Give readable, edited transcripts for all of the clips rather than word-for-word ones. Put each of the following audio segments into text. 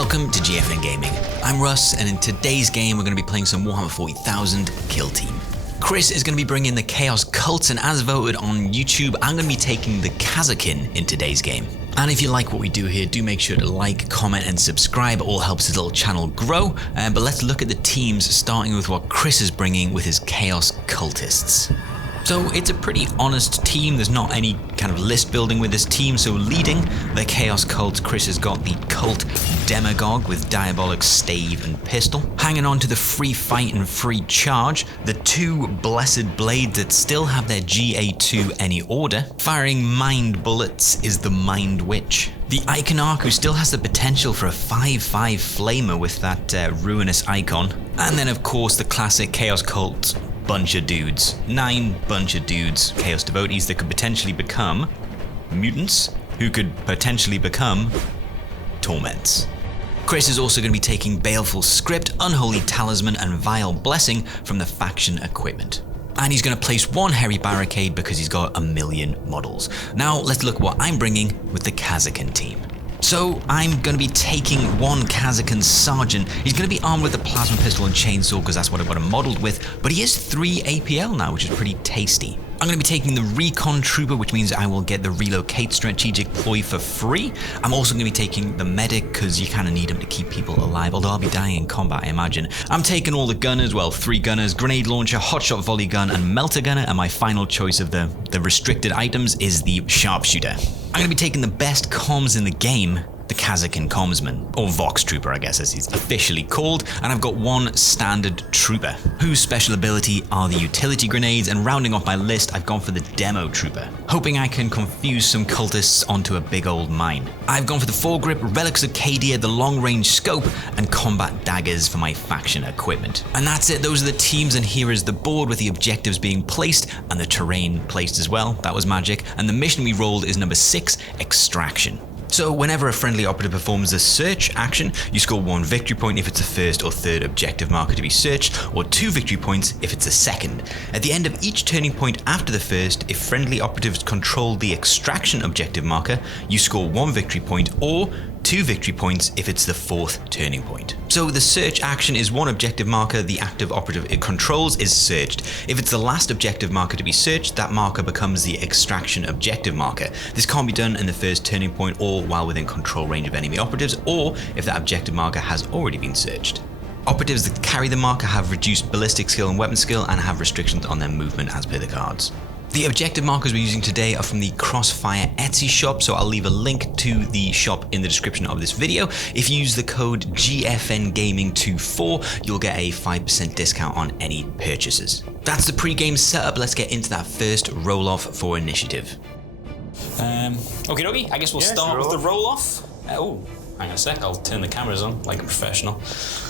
Welcome to GFN Gaming. I'm Russ, and in today's game we're going to be playing some Warhammer 40,000 Kill Team. Chris is going to be bringing the Chaos Cults, and as voted on YouTube, I'm going to be taking the Kasrkin in today's game. And if you like what we do here, do make sure to like, comment and subscribe. It all helps this little channel grow. But let's look at the teams, starting with what Chris is bringing with his Chaos Cultists. So it's a pretty honest team. There's not any kind of list building with this team. So leading the Chaos Cult, Chris has got the Cult Demagogue with Diabolic Stave and Pistol. Hanging on to the Free Fight and Free Charge, the two Blessed Blades that still have their GA2 any order. Firing Mind Bullets is the Mind Witch. The Iconarch, who still has the potential for a 5/5 Flamer with that Ruinous Icon. And then of course the classic Chaos Cult bunch of dudes. 9 bunch of dudes, Chaos Devotees that could potentially become mutants, who could potentially become torments. Chris is also going to be taking Baleful Script, Unholy Talisman and Vile Blessing from the faction equipment. And he's going to place one Heavy Barricade because he's got a million models. Now let's look what I'm bringing with the Kasrkin team. So I'm going to be taking one Kasrkin Sergeant. He's going to be armed with a Plasma Pistol and Chainsaw because that's what I've got him modeled with, but he is 3 APL now, which is pretty tasty. I'm going to be taking the Recon Trooper, which means I will get the Relocate Strategic Ploy for free. I'm also going to be taking the Medic because you kind of need him to keep people alive, although I'll be dying in combat, I imagine. I'm taking all the Gunners, well, 3 Gunners, Grenade Launcher, Hotshot Volley Gun and Melter Gunner, and my final choice of the restricted items is the Sharpshooter. I'm going to be taking the best comms in the game, the Kasrkin Commsman, or Vox Trooper I guess as he's officially called, and I've got one standard trooper, whose special ability are the utility grenades, and rounding off my list I've gone for the Demo Trooper, hoping I can confuse some cultists onto a big old mine. I've gone for the Foregrip, Relics of Cadia, the long range scope, and combat daggers for my faction equipment. And that's it, those are the teams, and here is the board with the objectives being placed and the terrain placed as well. That was magic. And the mission we rolled is number 6, Extraction. So whenever a friendly operative performs a search action, you score 1 victory point if it's the first or third objective marker to be searched, or 2 victory points if it's the second. At the end of each turning point after the first, if friendly operatives control the extraction objective marker, you score 1 victory point or 2 victory points if it's the 4th turning point. So the search action is 1 objective marker the active operative it controls is searched. If it's the last objective marker to be searched, that marker becomes the extraction objective marker. This can't be done in the first turning point or while within control range of enemy operatives, or if that objective marker has already been searched. Operatives that carry the marker have reduced ballistic skill and weapon skill and have restrictions on their movement as per the cards. The objective markers we're using today are from the Crossfire Etsy shop, so I'll leave a link to the shop in the description of this video. If you use the code GFNGaming24, you'll get a 5% discount on any purchases. That's the pre-game setup. Let's get into that first roll-off for initiative. Okie dokie, I guess we'll start with the roll-off. Oh, hang on a sec, I'll turn the cameras on like a professional.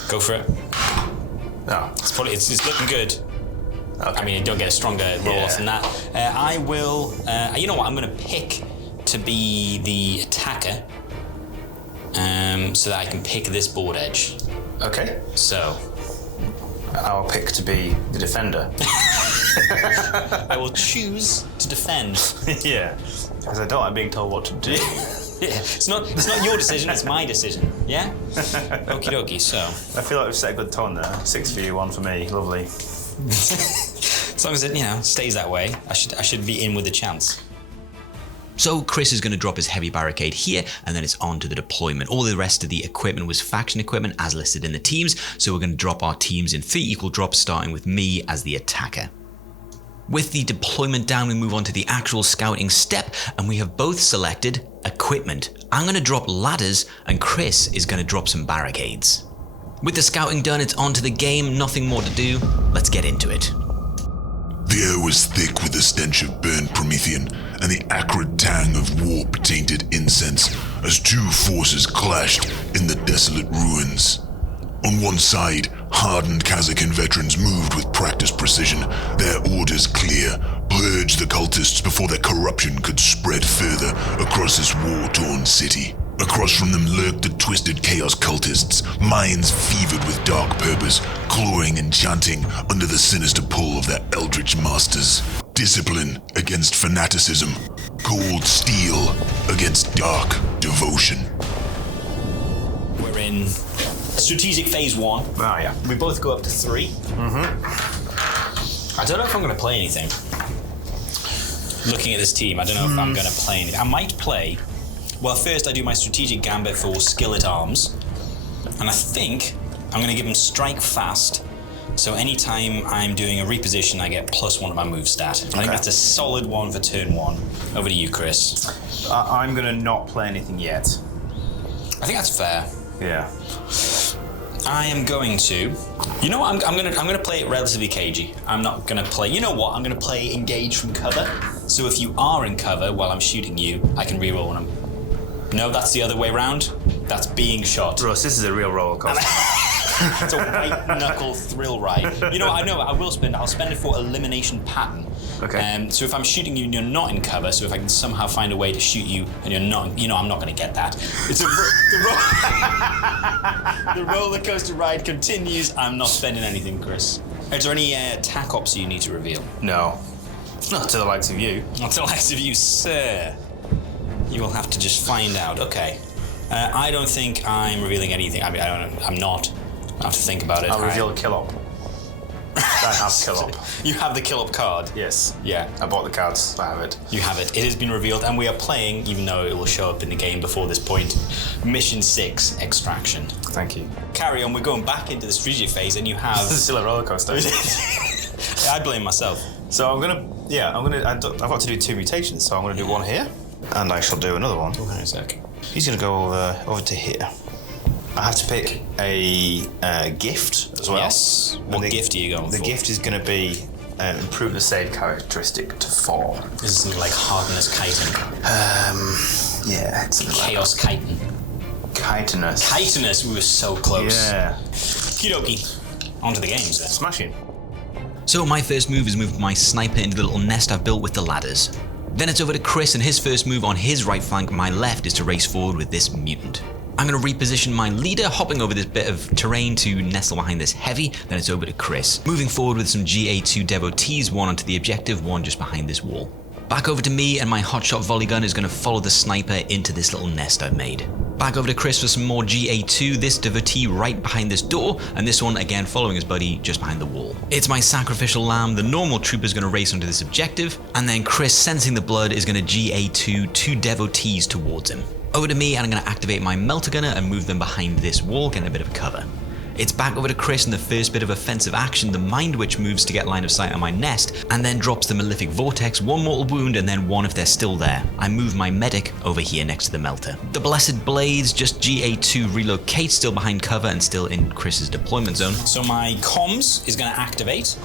Go for it. No. It's looking good. Okay. I mean, you don't get a stronger roll-off than that. I will, you know what, I'm going to pick to be the attacker so that I can pick this board edge. Okay. So. I'll pick to be the defender. I will choose to defend. Yeah, because I don't like being told what to do. Yeah, it's not your decision, it's my decision. Yeah? Okie dokie, so. I feel like we've set a good tone there. 6 for you, 1 for me. Lovely. As long as it, stays that way, I should be in with a chance. So Chris is going to drop his Heavy Barricade here, and then it's on to the deployment. All the rest of the equipment was faction equipment as listed in the teams, so we're going to drop our teams in 3 equal drops, starting with me as the attacker. With the deployment down, we move on to the actual scouting step, and we have both selected equipment. I'm going to drop ladders, and Chris is going to drop some barricades. With the scouting done, it's on to the game, nothing more to do. Let's get into it. The air was thick with the stench of burnt Promethean and the acrid tang of warp-tainted incense as 2 forces clashed in the desolate ruins. On one side, hardened Kasrkin veterans moved with practiced precision, their orders clear: purge the cultists before their corruption could spread further across this war-torn city. Across from them lurked the twisted chaos cultists, minds fevered with dark purpose, clawing and chanting under the sinister pull of their eldritch masters. Discipline against fanaticism, cold steel against dark devotion. We're we're in strategic phase 1. Oh, yeah. We both go up to 3. I don't know if I'm going to play anything. Looking at this team, I don't know if I'm going to play anything. I might play... Well, first I do my strategic gambit for skill at arms. And I think I'm going to give him strike fast. So anytime I'm doing a reposition, I get +1 of my move stat. I think that's a solid one for turn 1. Over to you, Chris. I'm going to not play anything yet. I think that's fair. Yeah. I am going to... You know what? I'm gonna play it relatively cagey. I'm not going to play... You know what? I'm going to play engage from cover. So if you are in cover while I'm shooting you, I can reroll when I'm... No, that's the other way around. That's being shot. Russ, this is a real roller coaster. It's a white knuckle thrill ride. You know what? I know I'll spend it for elimination pattern. Okay. So if I'm shooting you and you're not in cover, so if I can somehow find a way to shoot you and you're not, I'm not going to get that. It's the roller coaster ride continues. I'm not spending anything, Chris. Is there any attack ops you need to reveal? No. Not to the likes of you. Not to the likes of you, sir. You will have to just find out. Okay. I don't think I'm revealing anything. I mean, I'm not. I have to think about it. I'll reveal kill up. I have kill up. You have the kill up card? Yes. Yeah. I bought the cards. I have it. You have it. It has been revealed, and we are playing, even though it will show up in the game before this point, Mission 6, Extraction. Thank you. Carry on. We're going back into the strategic phase, and you have... This is still a roller coaster. I blame myself. So I've got to do 2 mutations, so I'm going to do one here, and I shall do another one. Hold on a sec. He's going to go over to here. I have to pick a gift as well. Yes. What gift are you going for? The gift is going to be improve the save characteristic to 4. Is it something like Hardness Chitin? Yeah, it's Chaos Chitin. Chitinous. Chitinous, we were so close. Yeah. Kidoki. On to the games then. Smashing. So my first move is move my sniper into the little nest I've built with the ladders. Then it's over to Chris, and his first move on his right flank, my left, is to race forward with this mutant. I'm going to reposition my leader, hopping over this bit of terrain to nestle behind this heavy. Then it's over to Chris, moving forward with some GA2 devotees, one onto the objective, one just behind this wall. Back over to me, and my hotshot volley gun is going to follow the sniper into this little nest I've made. Back over to Chris for some more GA2, this devotee right behind this door, and this one again following his buddy just behind the wall. It's my sacrificial lamb, the normal trooper is going to race onto this objective, and then Chris, sensing the blood, is going to GA2 2 devotees towards him. Over to me, and I'm going to activate my melter gunner and move them behind this wall, getting a bit of cover. It's back over to Chris, and the first bit of offensive action, the Mind Witch moves to get line of sight on my nest, and then drops the Malefic Vortex, 1 mortal wound, and then 1 if they're still there. I move my medic over here next to the melter. The Blessed Blades, just GA2 relocate, still behind cover and still in Chris's deployment zone. So my comms is going to activate,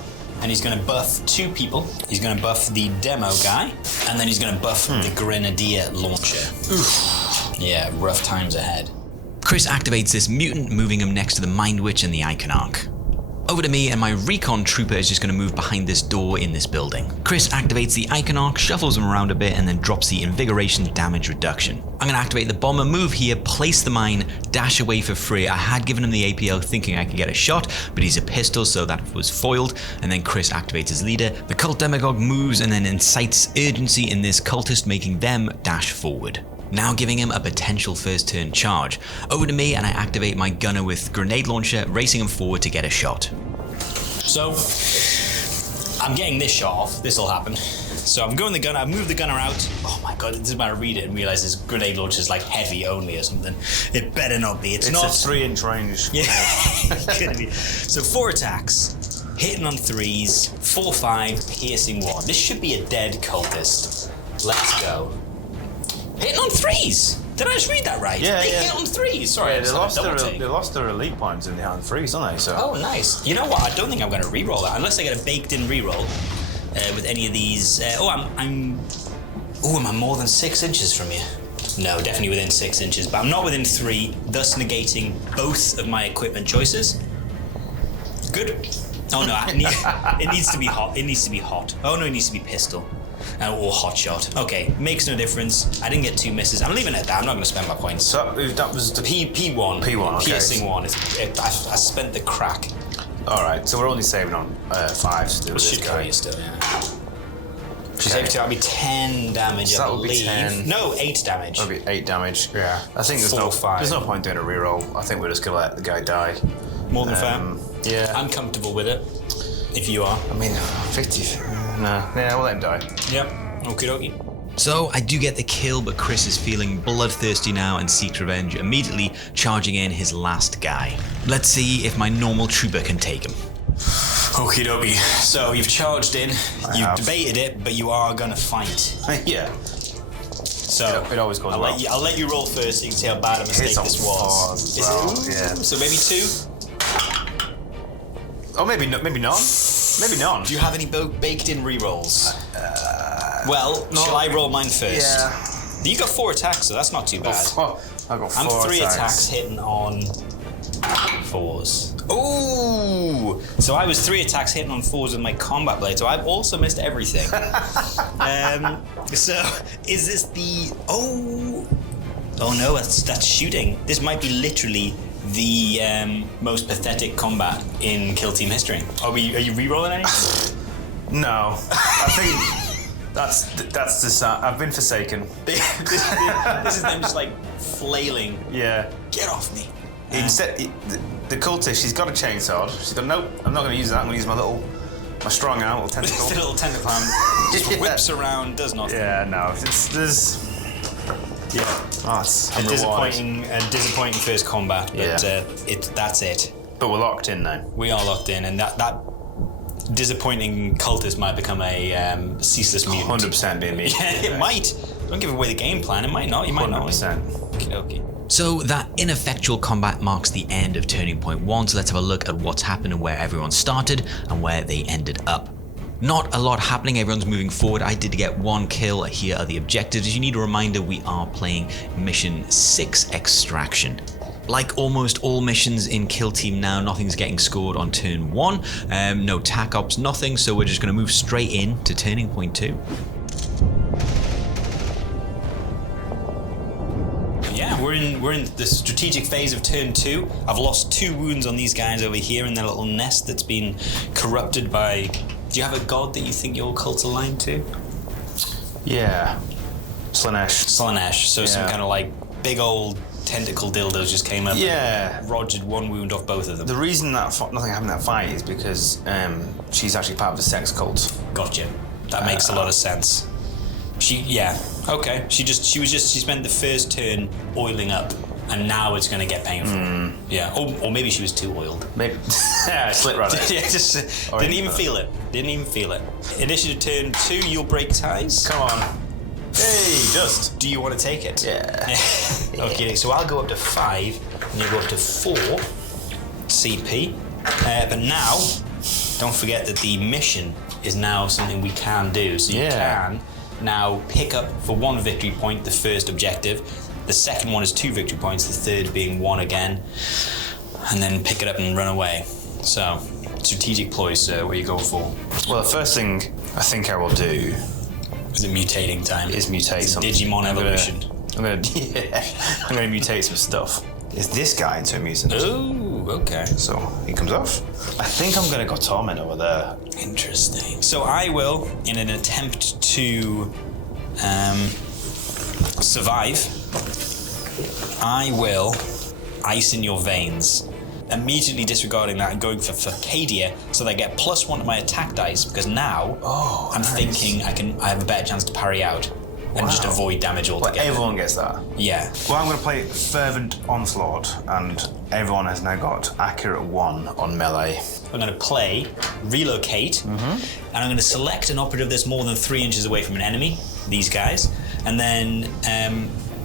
and he's going to buff 2 people. He's going to buff the demo guy, and then he's going to buff the Grenadier launcher. Oof. Yeah, rough times ahead. Chris activates this mutant, moving him next to the Mind Witch and the Iconarch. Over to me, and my recon trooper is just going to move behind this door in this building. Chris activates the Iconarch, shuffles him around a bit, and then drops the invigoration damage reduction. I'm going to activate the bomber, move here, place the mine, dash away for free. I had given him the APL thinking I could get a shot, but he's a pistol, so that was foiled. And then Chris activates his leader. The cult demagogue moves and then incites urgency in this cultist, making them dash forward. Now giving him a potential first turn charge. Over to me, and I activate my gunner with grenade launcher, racing him forward to get a shot. So, I'm getting this shot off. This will happen. So I'm going the gunner, I move the gunner out. Oh my god, this is when I read it and realize this grenade launcher is like heavy only or something. It better not be. It's not. A 3-inch range. Yeah, it's gonna be. So 4 attacks, hitting on 3s, 4-5, piercing 1. This should be a dead cultist. Let's go. Hitting on 3s! Did I just read that right? Yeah, they hit on 3s. Sorry, they lost their elite points in the on 3s, don't they? So. Oh, nice. You know what? I don't think I'm going to re-roll that unless I get a baked-in re-roll with any of these. Am I more than 6 inches from you? No, definitely within 6 inches, but I'm not within 3, thus negating both of my equipment choices. Good. Oh no, it needs to be hot. It needs to be hot. Oh no, it needs to be pistol. Or hot shot. Okay, makes no difference. I didn't get 2 misses. I'm leaving it there. I'm not going to spend my points. So that was the P1. P1, okay. Piercing 1. I spent the crack. All right, so we're only saving on 5s to do with this Should guy. carry you still, yeah. She's able to, that'll be 10 damage, So I that would be believe. 10. No, 8 damage. That'll be 8 damage. Yeah. I think Four, five. there's no point doing a reroll. I think we're just gonna let the guy die. More than fair. Yeah. I'm comfortable with it, if you are. I mean, 50. No. Yeah, we'll let him die. Yep. Okie dokie. So I do get the kill, but Chris is feeling bloodthirsty now and seeks revenge, immediately charging in his last guy. Let's see if my normal trooper can take him. Okie dokie. So you've charged in, you've debated it, but you are gonna fight. Yeah. So It always goes I'll well. let you roll first so you can see how bad a mistake Hits on this was. fours, Is well, it? yeah. So maybe 2? Oh, maybe none. Maybe none. Do you have any baked-in rerolls? Well, shall I roll mine first? Yeah. You got 4 attacks, so that's not too bad. Oh, I got 4 I'm 3 attacks. attacks hitting on 4s. Ooh! So I was 3 attacks hitting on 4s with my combat blade, so I've also missed everything. So, is this the... Oh no, that's shooting. This might be literally the most pathetic combat in Kill Team history. Are you re-rolling any? No. I think that's the I've been forsaken. This is them just like flailing. Yeah. Get off me. Instead, the cultist, she's got a chainsaw. She's got, nope, I'm not going to use that. I'm going to use my strong out little tentacle. The little tentacle arm just whips around, does nothing. Yeah, no, there's. Yeah. Oh, A disappointing first combat, but that's it. But we're locked in now. We are locked in, and that disappointing cultist might become a ceaseless mutant. 100% being me. Yeah, it might. Don't give away the game plan. It might not. You might 100%. not. Okay. So that ineffectual combat marks the end of Turning Point 1, so let's have a look at what's happened and where everyone started and where they ended up. Not a lot happening, everyone's moving forward. I did get 1 kill. Here are the objectives. As you need a reminder, we are playing Mission 6 Extraction. Like almost all missions in Kill Team now, nothing's getting scored on turn 1. No tac ops, nothing, so we're just going to move straight in to Turning Point 2. Yeah, we're in the strategic phase of turn 2. I've lost 2 wounds on these guys over here in their little nest that's been corrupted by... Do you have a god that you think your cult's aligned to? Yeah. Slanesh. Slanesh. So some kind of like big old tentacle dildos just came up. Yeah. And rogered 1 wound off both of them. The reason that nothing happened in that fight is because she's actually part of the sex cult. Gotcha. That makes a lot of sense. She spent the first turn oiling up, and now it's going to get painful. Yeah, or maybe she was too oiled. Maybe. Yeah, I slipped right there. Yeah, just didn't even feel it. Initiative turn 2, you'll break ties. Come on. Hey, just. Do you want to take it? Yeah. Okay, so I'll go up to 5, and you go up to 4 CP. But now, don't forget that the mission is now something we can do. So you can now pick up for 1 victory point the first objective. The second one is 2 victory points, the third being 1 again. And then pick it up and run away. So, strategic ploy, sir, what are you going for? Well, the first thing I think I will do Is it mutating time? is mutate something. Digimon evolution. I'm gonna mutate some stuff. Is this guy into a mutant? Ooh, okay. So he comes off. I think I'm gonna go Torment over there. Interesting. So I will, in an attempt to survive, I will ice in your veins. Immediately disregarding that and going for Cadia, so that I get +1 to my attack dice, because now I'm thinking I have a better chance to parry out and just avoid damage altogether. Well, everyone gets that. Yeah. Well, I'm going to play Fervent Onslaught, and everyone has now got Accurate 1 on melee. I'm going to play Relocate, and I'm going to select an operative that's more than 3 inches away from an enemy, these guys, and then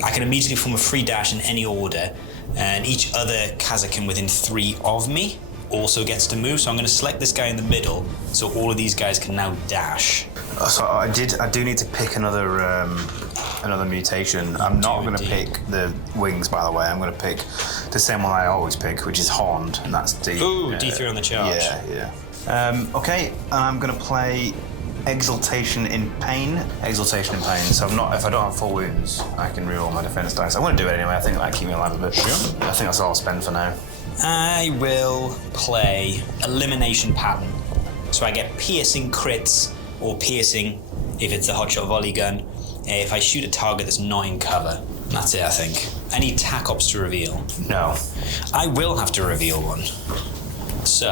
I can immediately form a free dash in any order, and each other Kasrkin within 3 of me also gets to move. So I'm going to select this guy in the middle, so all of these guys can now dash. So I do need to pick another mutation. I'm not going to pick the wings, by the way. I'm going to pick the same one I always pick, which is Horned, and that's D. Ooh, D3 on the charge. Yeah. Okay, I'm going to play Exaltation in Pain. Exaltation in Pain. So if I don't have 4 wounds, I can reroll my defense dice. I want to do it anyway. I think that might keep me alive a bit. Sure. I think that's all I'll spend for now. I will play Elimination Pattern. So I get piercing crits or piercing if it's the hotshot volley gun. If I shoot a target that's not in cover. That's it, I think. Any tac ops to reveal? No. I will have to reveal one. So,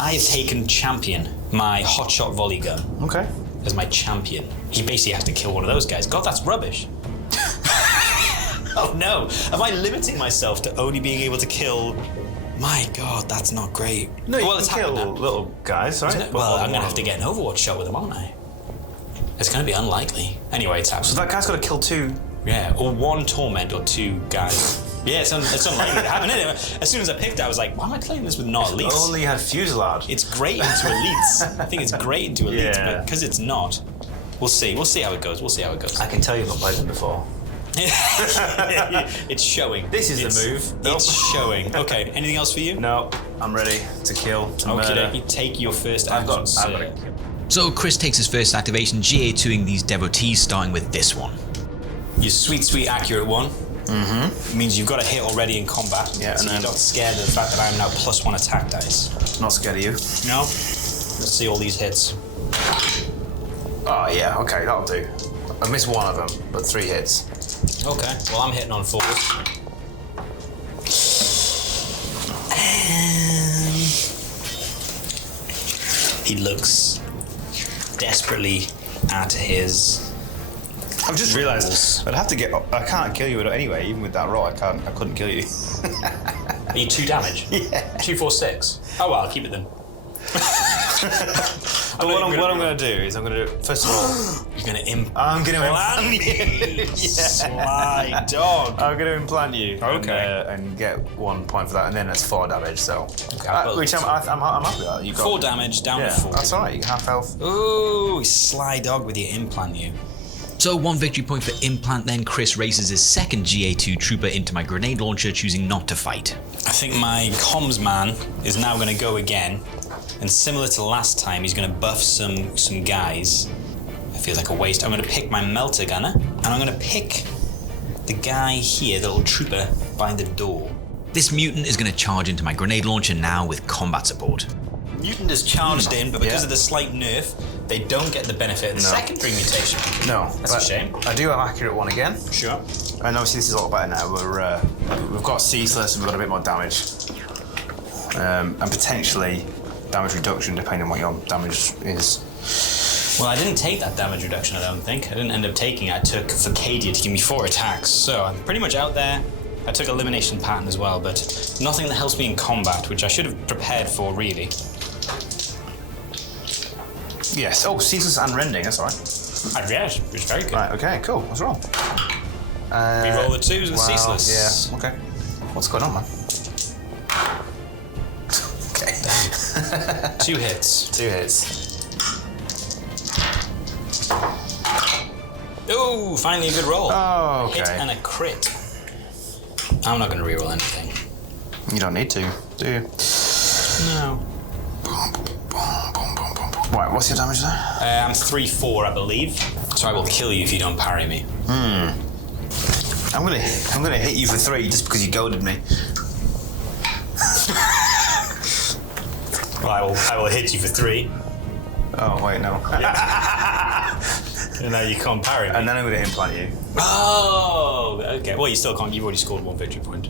I have taken Champion, my hotshot volley gun, Okay. as my champion. He basically has to kill one of those guys. God, that's rubbish. Oh no, am I limiting myself to only being able to kill... My God, that's not great. No, you it's can kill happened now. little guys, right? Isn't it? Well, I'm going to have to get an Overwatch shot with him, aren't I? It's going to be unlikely. Anyway, it's happening. So that guy's got to kill 2. Yeah, or 1 Torment or 2 guys. Yeah, it's unlikely to happen, isn't it? As soon as I picked it, I was like, why am I playing this with not elites? Only had Fuselage. It's great into elites. I think it's great into elites, Yeah. but because it's not, we'll see. We'll see how it goes. We'll see how it goes. I can tell you've not played them before. It's showing. This is the move. Nope. It's showing. Okay, anything else for you? No, I'm ready to kill, to murder. Okay, take your first I've action, got sir. it. So Chris takes his first activation, GA2ing these devotees, starting with this one. Your sweet accurate one. Mm-hmm. Means you've got a hit already in combat. Yeah, so and you're then- not scared of the fact that I'm now +1 attack dice. Not scared of you. No? Let's see all these hits. Oh yeah, okay, that'll do. I missed one of them, but 3 hits. Okay, well I'm hitting on 4s. He looks desperately at his... I've just realised I'd have to get. I can't kill you anyway. Even with that roll, I couldn't kill you. Are you 2 damage? Yeah. 2, 4, 6. Oh well, I'll keep it then. But what I'm going to do is I'm going to first of all. You're gonna I'm going to implant me. Sly dog. I'm going to implant you. Okay. And get 1 point for that, and then that's 4 damage. So, Okay, which I'm happy with that. You got 4 damage down Yeah, to 4. that's alright. You can half health. Ooh, sly dog with your implant you. So 1 victory point for implant, then Chris races his second GA2 trooper into my grenade launcher, choosing not to fight. I think my comms man is now going to go again, and similar to last time, he's going to buff some guys. It feels like a waste. I'm going to pick my melter gunner, and I'm going to pick the guy here, the little trooper by the door. This mutant is going to charge into my grenade launcher now with combat support. Mutant is charged in, but because Yeah. of the slight nerf, they don't get the benefit of the secondary mutation. No, That's a shame. I do have accurate one again, Sure. and obviously this is a lot better now. We've got ceaseless, and we've got a bit more damage, and potentially damage reduction depending on what your damage is. Well, I didn't take that damage reduction, I don't think. I didn't end up taking it. I took Facadia to give me 4 attacks, so I'm pretty much out there. I took Elimination Pattern as well, but nothing that helps me in combat, which I should have prepared for, really. Yes. Oh, ceaseless and rending. That's all right. Yeah, it was very good. Right. Okay. Cool. What's wrong? Reroll the 2s with Ceaseless. Yeah. Okay. What's going on, man? Okay. 2 hits. 2 hits. Ooh, finally a good roll. Oh, okay. Hit and a crit. I'm not going to reroll anything. You don't need to, do you? No. Right. What's your damage there? I'm 3-4, I believe. So I will kill you if you don't parry me. I'm gonna hit you for 3 just because you goaded me. Well, I will hit you for 3. Oh wait, no. And now you can't parry me. And then I'm gonna implant you. Oh, okay. Well, you still can't. You've already scored 1 victory point.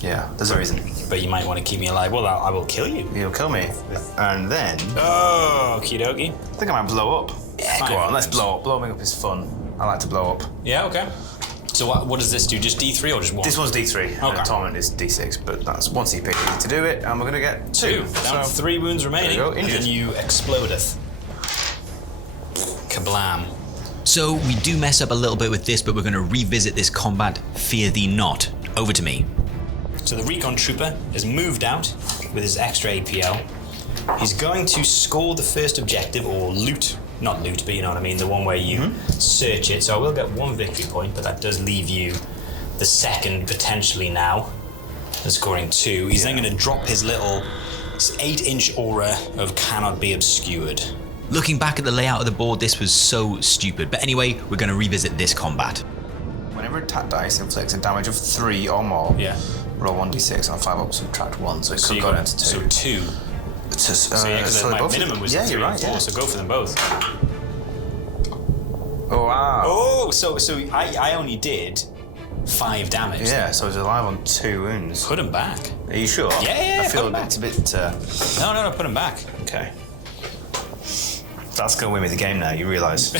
Yeah, there's a reason. But you might want to keep me alive. Well, I will kill you. You'll kill me, and then Oh, okie dokie. I think I might blow up. Yeah, Fine. go on, let's blow up. Blowing up is fun. I like to blow up. Yeah, okay. So what does this do? Just D3 or just 1? This one's D3, Okay. and Torment is D6, but that's 1 CP to do it, and we're gonna get 2. Down So 3 wounds remaining. There we go, And injured. then you explodeth. Kablam. So we do mess up a little bit with this, but we're going to revisit this combat, fear thee not. Over to me. So the Recon Trooper has moved out with his extra APL. He's going to score the first objective, or loot. Not loot, but you know what I mean, the one where you search it. So I will get 1 victory point, but that does leave you the second potentially now, and scoring 2. He's then going to drop his little 8-inch aura of cannot be obscured. Looking back at the layout of the board, this was so stupid. But anyway, we're going to revisit this combat. whenever attack dice inflicts a damage of 3 or more, Yeah. roll 1d6 on 5 up, subtract 1, so it So could you go got down to 2. So 2. So So yeah, because so my both- minimum was yeah, 3 you're and right, 4, yeah. so go for them both. Oh, wow. Oh, so I only did 5 damage. Yeah, so he's alive on 2 wounds. Put him back. Are you sure? Yeah, I feel put him it's a bit... No, put him back. Okay. That's going to win me the game now, you realise.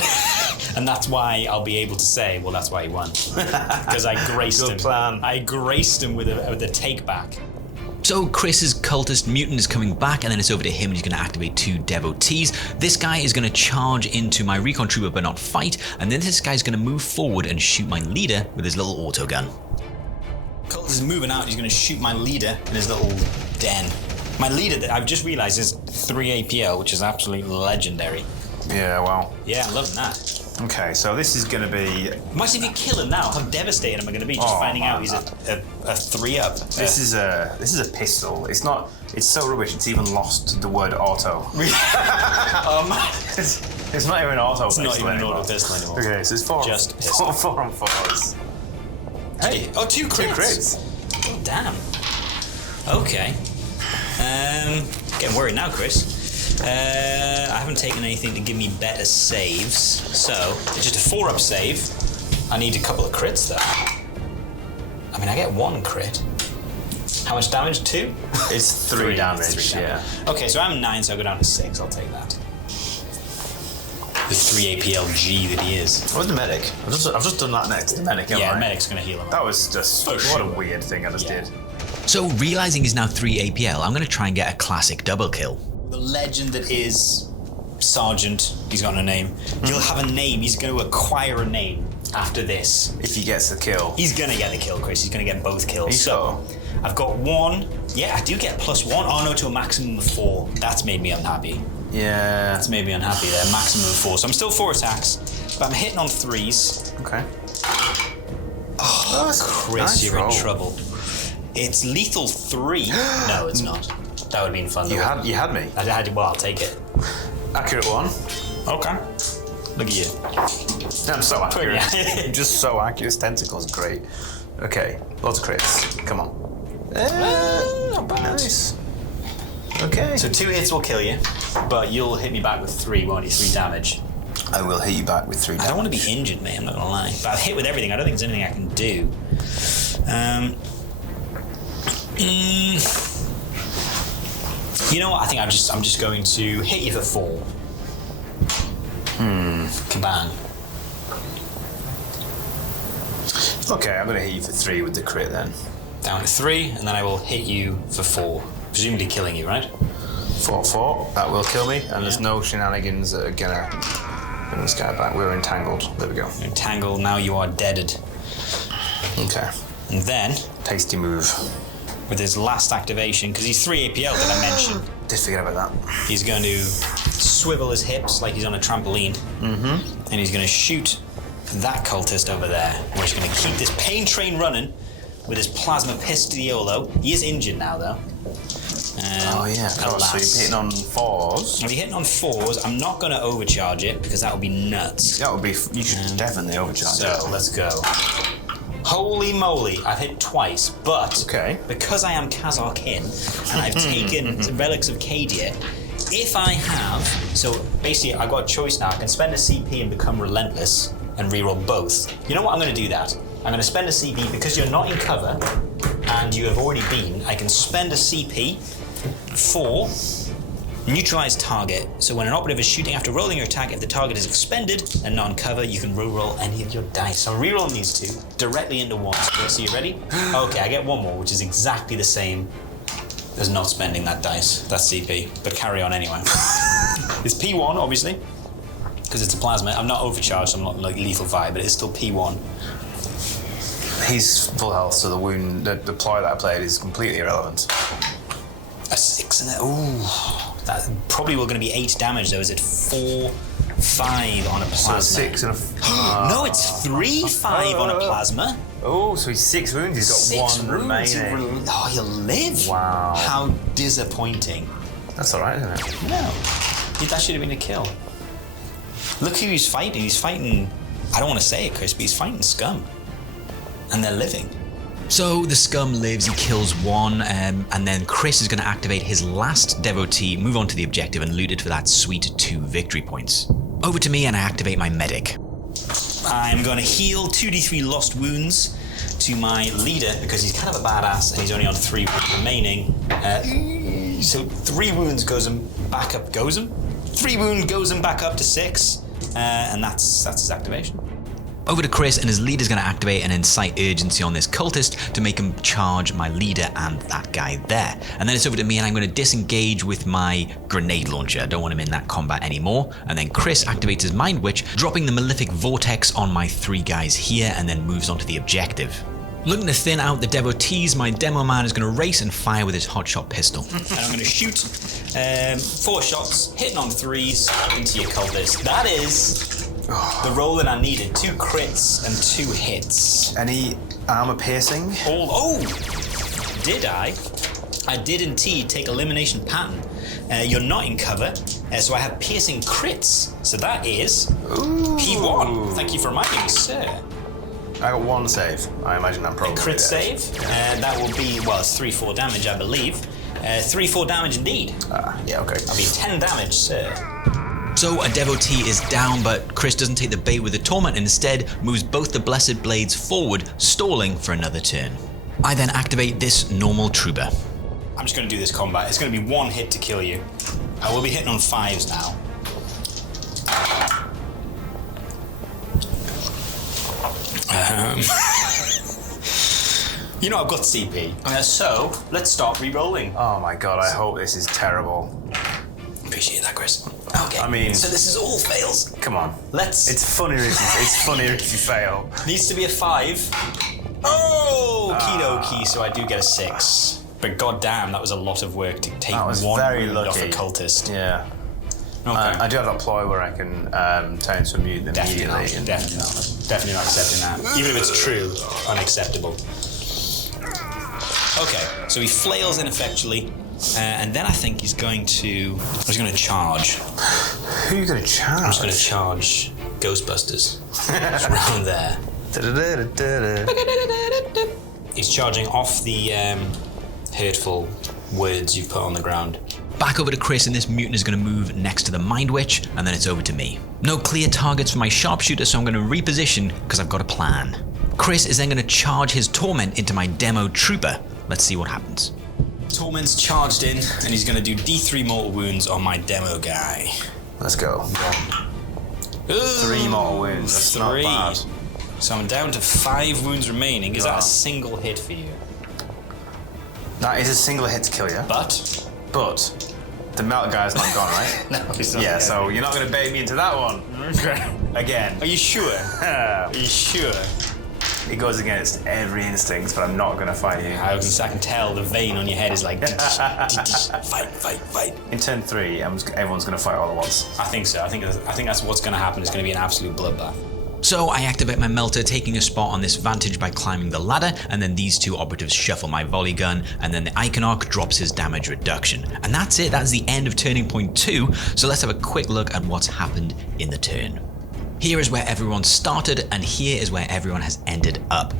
And that's why I'll be able to say, well, that's why he won. Because I graced him. Good plan. I graced him with a take back. So Chris's cultist mutant is coming back, and then it's over to him and he's going to activate 2 devotees. This guy is going to charge into my recon trooper but not fight, and then this guy's going to move forward and shoot my leader with his little auto gun. Cultist is moving out, he's going to shoot my leader in his little den. My leader, that I've just realised, is 3 APL, which is absolutely legendary. Yeah, well... Yeah, I'm loving that. Okay, so this is going to be... Imagine if you kill him now, how devastated am I going to be just finding out he's a 3-up. This is a pistol. It's not... It's so rubbish, it's even lost the word auto. It's not even an auto pistol not even an anymore. auto pistol anymore. Okay, so it's 4 Just pistol. 4 on 4s. Hey, 2 crits. 2 crits. Oh, damn. Okay. Getting worried now, Chris. I haven't taken anything to give me better saves, so it's just a 4-up save. I need a couple of crits though. I mean, I get 1 crit. How much damage? 2? It's 3 damage, It's 3 yeah. Okay, so I'm 9, so I'll go down to 6. I'll take that. The 3 APLG that he is. Where's the medic? I've just done that next to the medic. Yeah, the haven't I? medic's gonna heal him. That was just... what sure. a weird thing I just Yeah. did. So realizing he's now 3 APL, I'm going to try and get a classic double kill. The legend that is Sergeant, he's got no name. He'll have a name, he's going to acquire a name after this. If he gets the kill. He's going to get the kill, Chris. He's going to get both kills. Are you sure? I've got 1. Yeah, I do get +1. Oh no, to a maximum of 4. That's made me unhappy. Yeah. That's made me unhappy there. Maximum of 4. So I'm still 4 attacks, but I'm hitting on 3s. Okay. Oh, that's Chris, nice you're roll. in trouble. It's lethal 3. No, it's not. That would have been fun. You had me. I had. Well, I'll take it. Accurate 1. Okay. Look at you. I'm so accurate. Yeah. Just so accurate. His tentacles, great. Okay, lots of crits. Come on. Not bad. Nice. Okay. So 2 hits will kill you, but you'll hit me back with 3, won't you? 3 damage. I will hit you back with 3 damage. I don't want to be injured, mate. I'm not gonna lie. But I've hit with everything. I don't think there's anything I can do. You know what? I think I'm just going to hit you for 4. Kabang. Okay, I'm going to hit you for 3 with the crit then. Down to 3, and then I will hit you for 4. Presumably killing you, right? 4. That will kill me, and there's no shenanigans that are gonna bring this guy back. We're entangled. There we go. Entangled, now you are deaded. Okay. And then, Tasty move. with his last activation, because he's 3 APL, did I mention? Did forget about that. He's going to swivel his hips like he's on a trampoline. And he's going to shoot that cultist over there. We're just going to keep this pain train running with his plasma pistoliolo. He is injured now, though. Oh yeah, of course. So you're hitting on 4s. I'll be hitting on 4s. I'm not going to overcharge it because that would be nuts. That would be... You should definitely overcharge So, it. let's go. Holy moly, I've hit twice, but because I am Kasrkin and I've taken Relics of Cadia, if I have... So basically, I've got a choice now. I can spend a CP and become Relentless and reroll both. You know what? I'm going to do that. I'm going to spend a CP because you're not in cover and you have already been. I can spend a CP for neutralize target. So when an operative is shooting after rolling your attack, if the target is expended and not in cover, you can reroll any of your dice. So I'm rerolling these 2 directly into 1. So you ready? Okay, I get 1 more, which is exactly the same as not spending that dice. That's CP, but carry on anyway. It's P1, obviously, because it's a plasma. I'm not overcharged, I'm not like lethal 5, but it's still P1. He's full health, so the wound, the ploy that I played is completely irrelevant. A 6 and a... Ooh. That probably we're going to be 8 damage, though. Is it 4, 5 on a plasma? So 6 and a... No, it's 3, 5 on a plasma. Oh, so he's 6 wounds. He's got 6 1 wounds. remaining. Oh, he'll live. Wow. How disappointing. That's alright, isn't it? No. That should have been a kill. Look who he's fighting. He's fighting... I don't want to say it, Chris, but he's fighting scum. And they're living. So the scum lives, he kills 1, and then Chris is going to activate his last devotee, move on to the objective and loot it for that sweet 2 victory points. Over to me and I activate my medic. I'm going to heal 2d3 lost wounds to my leader because he's kind of a badass and he's only on 3 wounds remaining. So 3 wounds goes him back up. 3 wounds goes him back up to 6, and that's his activation. Over to Chris, and his leader's going to activate and incite urgency on this cultist to make him charge my leader and that guy there. And then it's over to me, and I'm going to disengage with my grenade launcher. I don't want him in that combat anymore. And then Chris activates his Mind Witch, dropping the malefic vortex on my 3 guys here, and then moves on to the objective. Looking to thin out the devotees, my demo man is going to race and fire with his hotshot pistol. And I'm going to shoot 4 shots, hitting on 3s into your cultist. That is the rolling I needed. 2 crits and 2 hits. Any armor piercing? Did I? I did indeed take elimination pattern. You're not in cover, so I have piercing crits. So that is P1. Thank you for reminding me, sir. I got 1 save. I imagine I'm probably Crit save. That will be, well, it's 3-4 damage, I believe. 3-4 damage indeed. Yeah, okay. That'll be 10 damage, sir. So a devotee is down, but Chris doesn't take the bait with the torment and instead moves both the blessed blades forward, stalling for another turn. I then activate this normal trooper. I'm just going to do this combat. It's going to be 1 hit to kill you. I will be hitting on 5s now. You know I've got CP. So let's start re-rolling. Oh my god, I hope this is terrible. Appreciate that, Chris. Okay. I mean, so this is all fails. Come on. It's funnier if you fail. Needs to be a 5. Oh, key. So I do get a 6. But goddamn, that was a lot of work to take 1 wound off a cultist. Yeah. Okay. I do have that ploy where I can turn into a mutant immediately. Definitely not accepting that. Even if it's true, unacceptable. Okay, so he flails ineffectually, and then I think he's going to charge. Who are you going to charge? I'm just going to charge Ghostbusters. It's around there. He's charging off the hurtful words you've put on the ground. Back over to Chris, and this mutant is going to move next to the Mind Witch, and then it's over to me. No clear targets for my sharpshooter, so I'm going to reposition because I've got a plan. Chris is then going to charge his torment into my demo trooper. Let's see what happens. Torment's charged in, and he's going to do D3 mortal wounds on my demo guy. Let's go. Ooh, 3 mortal wounds. That's not bad. So I'm down to 5 wounds remaining. Is that a single hit for you? That is a single hit to kill you. But the melt guy's not gone, right? No, he's not. Yeah, so you're not going to bait me into that one. Okay. Again. Are you sure? Are you sure? It goes against every instinct, but I'm not going to fight you. I can tell the vein on your head is like fight. In turn 3, everyone's going to fight all at once. I think so. I think that's what's going to happen. It's going to be an absolute bloodbath. So I activate my melter, taking a spot on this vantage by climbing the ladder, and then these 2 operatives shuffle my volley gun, and then the Iconarch drops his damage reduction. And that's it, that's the end of turning point 2, so let's have a quick look at what's happened in the turn. Here is where everyone started, and here is where everyone has ended up.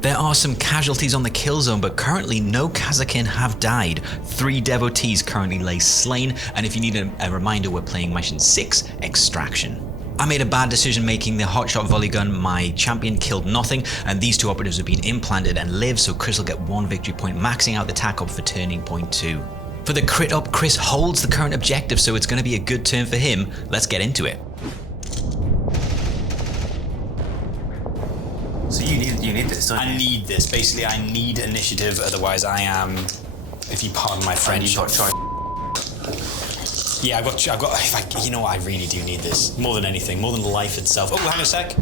There are some casualties on the kill zone, but currently no Kasrkin have died. 3 devotees currently lay slain, and if you need a reminder, we're playing mission 6, Extraction. I made a bad decision making the hotshot volley gun. My champion killed nothing, and these 2 operatives have been implanted and live, so Chris will get 1 victory point, maxing out the tack up for turning point 2. For the crit up, Chris holds the current objective, so it's going to be a good turn for him. Let's get into it. So you need this, don't you? I need this. Basically, I need initiative, otherwise I am, if you pardon my French. Yeah, I've got. You know what? I really do need this more than anything, more than life itself. Oh, hang on a sec.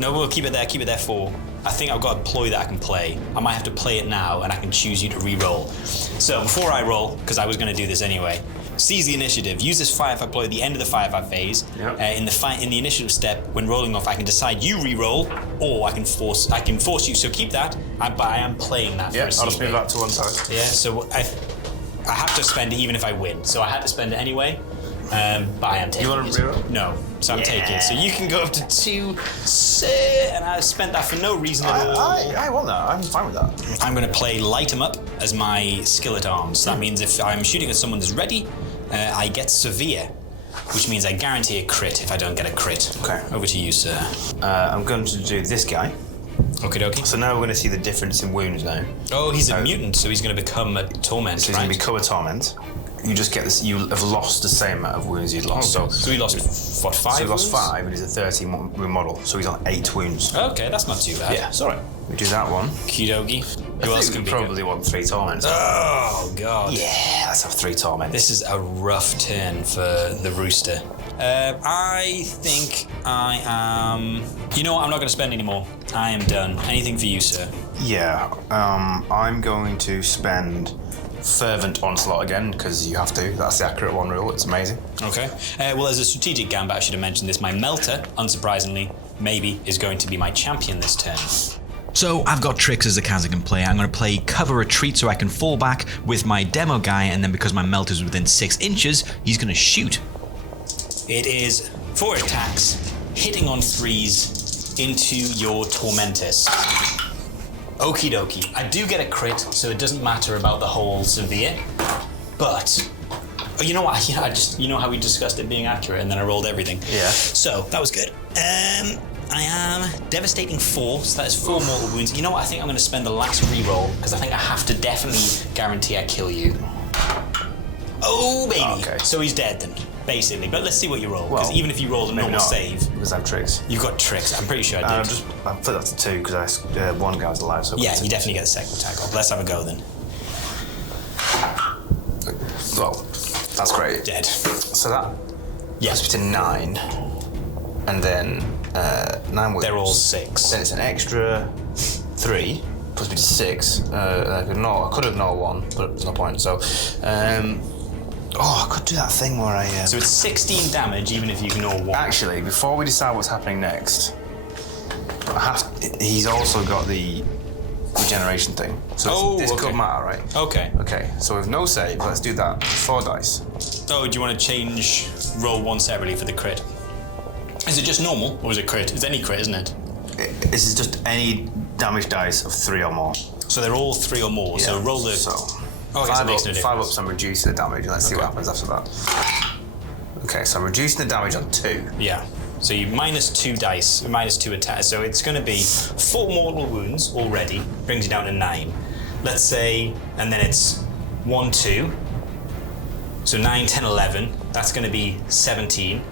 No, we'll keep it there. Keep it there for. I think I've got a ploy that I can play. I might have to play it now, and I can choose you to re-roll. So before I roll, because I was going to do this anyway, seize the initiative. Use this firefight ploy at the end of the firefight phase. Yep. In the initiative step, when rolling off, I can decide you re-roll, or I can force you. So keep that. But I am playing that. Yeah, for a I'll just move that to one side. Yeah. So I have to spend it even if I win. So I had to spend it anyway. But I am taking it. You want to reroll? No. So I'm taking it. So you can go up to 2, and I spent that for no reason at all. I want that. I'm fine with that. I'm going to play Light 'em Up as my skill at arms. So that means if I'm shooting at someone that's ready, I get Severe. which means I guarantee a crit if I don't get a crit. Okay. Over to you, sir. I'm going to do this guy. Okie dokie. So now we're going to see the difference in wounds now. Oh, he's a mutant, so he's going to become a torment, So he's right? going to become a torment. You just get this. You have lost the same amount of wounds you'd lost. So he lost, what, 5 So he wounds? lost 5, and he's a 13 wound model. So he's on 8 wounds. Okay, that's not too bad. Yeah, it's alright. We do that one. Kidogi. Who else can be probably want 3 torments. Oh, God. Yeah, let's have 3 torments. This is a rough turn for the rooster. I think I am... You know what? I'm not going to spend any more. I am done. Anything for you, sir? Yeah, I'm going to spend Fervent Onslaught again, because you have to. That's the accurate one rule. It's amazing. Okay. Well, as a strategic gambit, I should have mentioned this. My Melter, unsurprisingly, maybe, is going to be my champion this turn. So I've got tricks as a Kasrkin player. I'm going to play cover retreat so I can fall back with my demo guy, and then because my Melter's within 6 inches, he's going to shoot. It is 4 attacks, hitting on 3s into your Tormentus. Okie dokie. I do get a crit, so it doesn't matter about the whole severe, but you know what? You know how we discussed it being accurate, and then I rolled everything. Yeah. So that was good. I am devastating 4, so that is 4 mortal wounds. You know what? I think I'm going to spend the last reroll because I think I have to definitely guarantee I kill you. Oh baby! Okay. So he's dead then, basically. But let's see what you roll, because even if you roll a normal save, because I have tricks. you've got tricks. I'm pretty sure I did. I put that to 2 because one guy was alive. So Yeah, you definitely get the second attack off. Let's have a go then. Well, that's great. Dead. So that gets me to 9, and then 9 wounds. They're all 6. Then it's an extra 3, puts me to 6. I could have known 1, but there's no point. So, I could do that thing where I. So it's 16 damage, even if you ignore 1. Actually, before we decide what's happening next, he's also got the regeneration thing. So this could matter, right? Okay. Okay, so with no save, let's do that. 4 dice. Oh, do you want to change roll 1 separately for the crit? Is it just normal, or is it crit? It's any crit, isn't it? This is just any damage dice of 3 or more. So they're all 3 or more, so roll the... So, okay, so it makes no difference. 5 ups, I'm reducing the damage, and let's see what happens after that. Okay, so I'm reducing the damage on 2. Yeah. So you minus 2 dice, minus 2 attacks. So it's going to be 4 mortal wounds already, brings you down to 9. Let's say, and then it's 1, 2. So 9, 10, 11. That's going to be 17.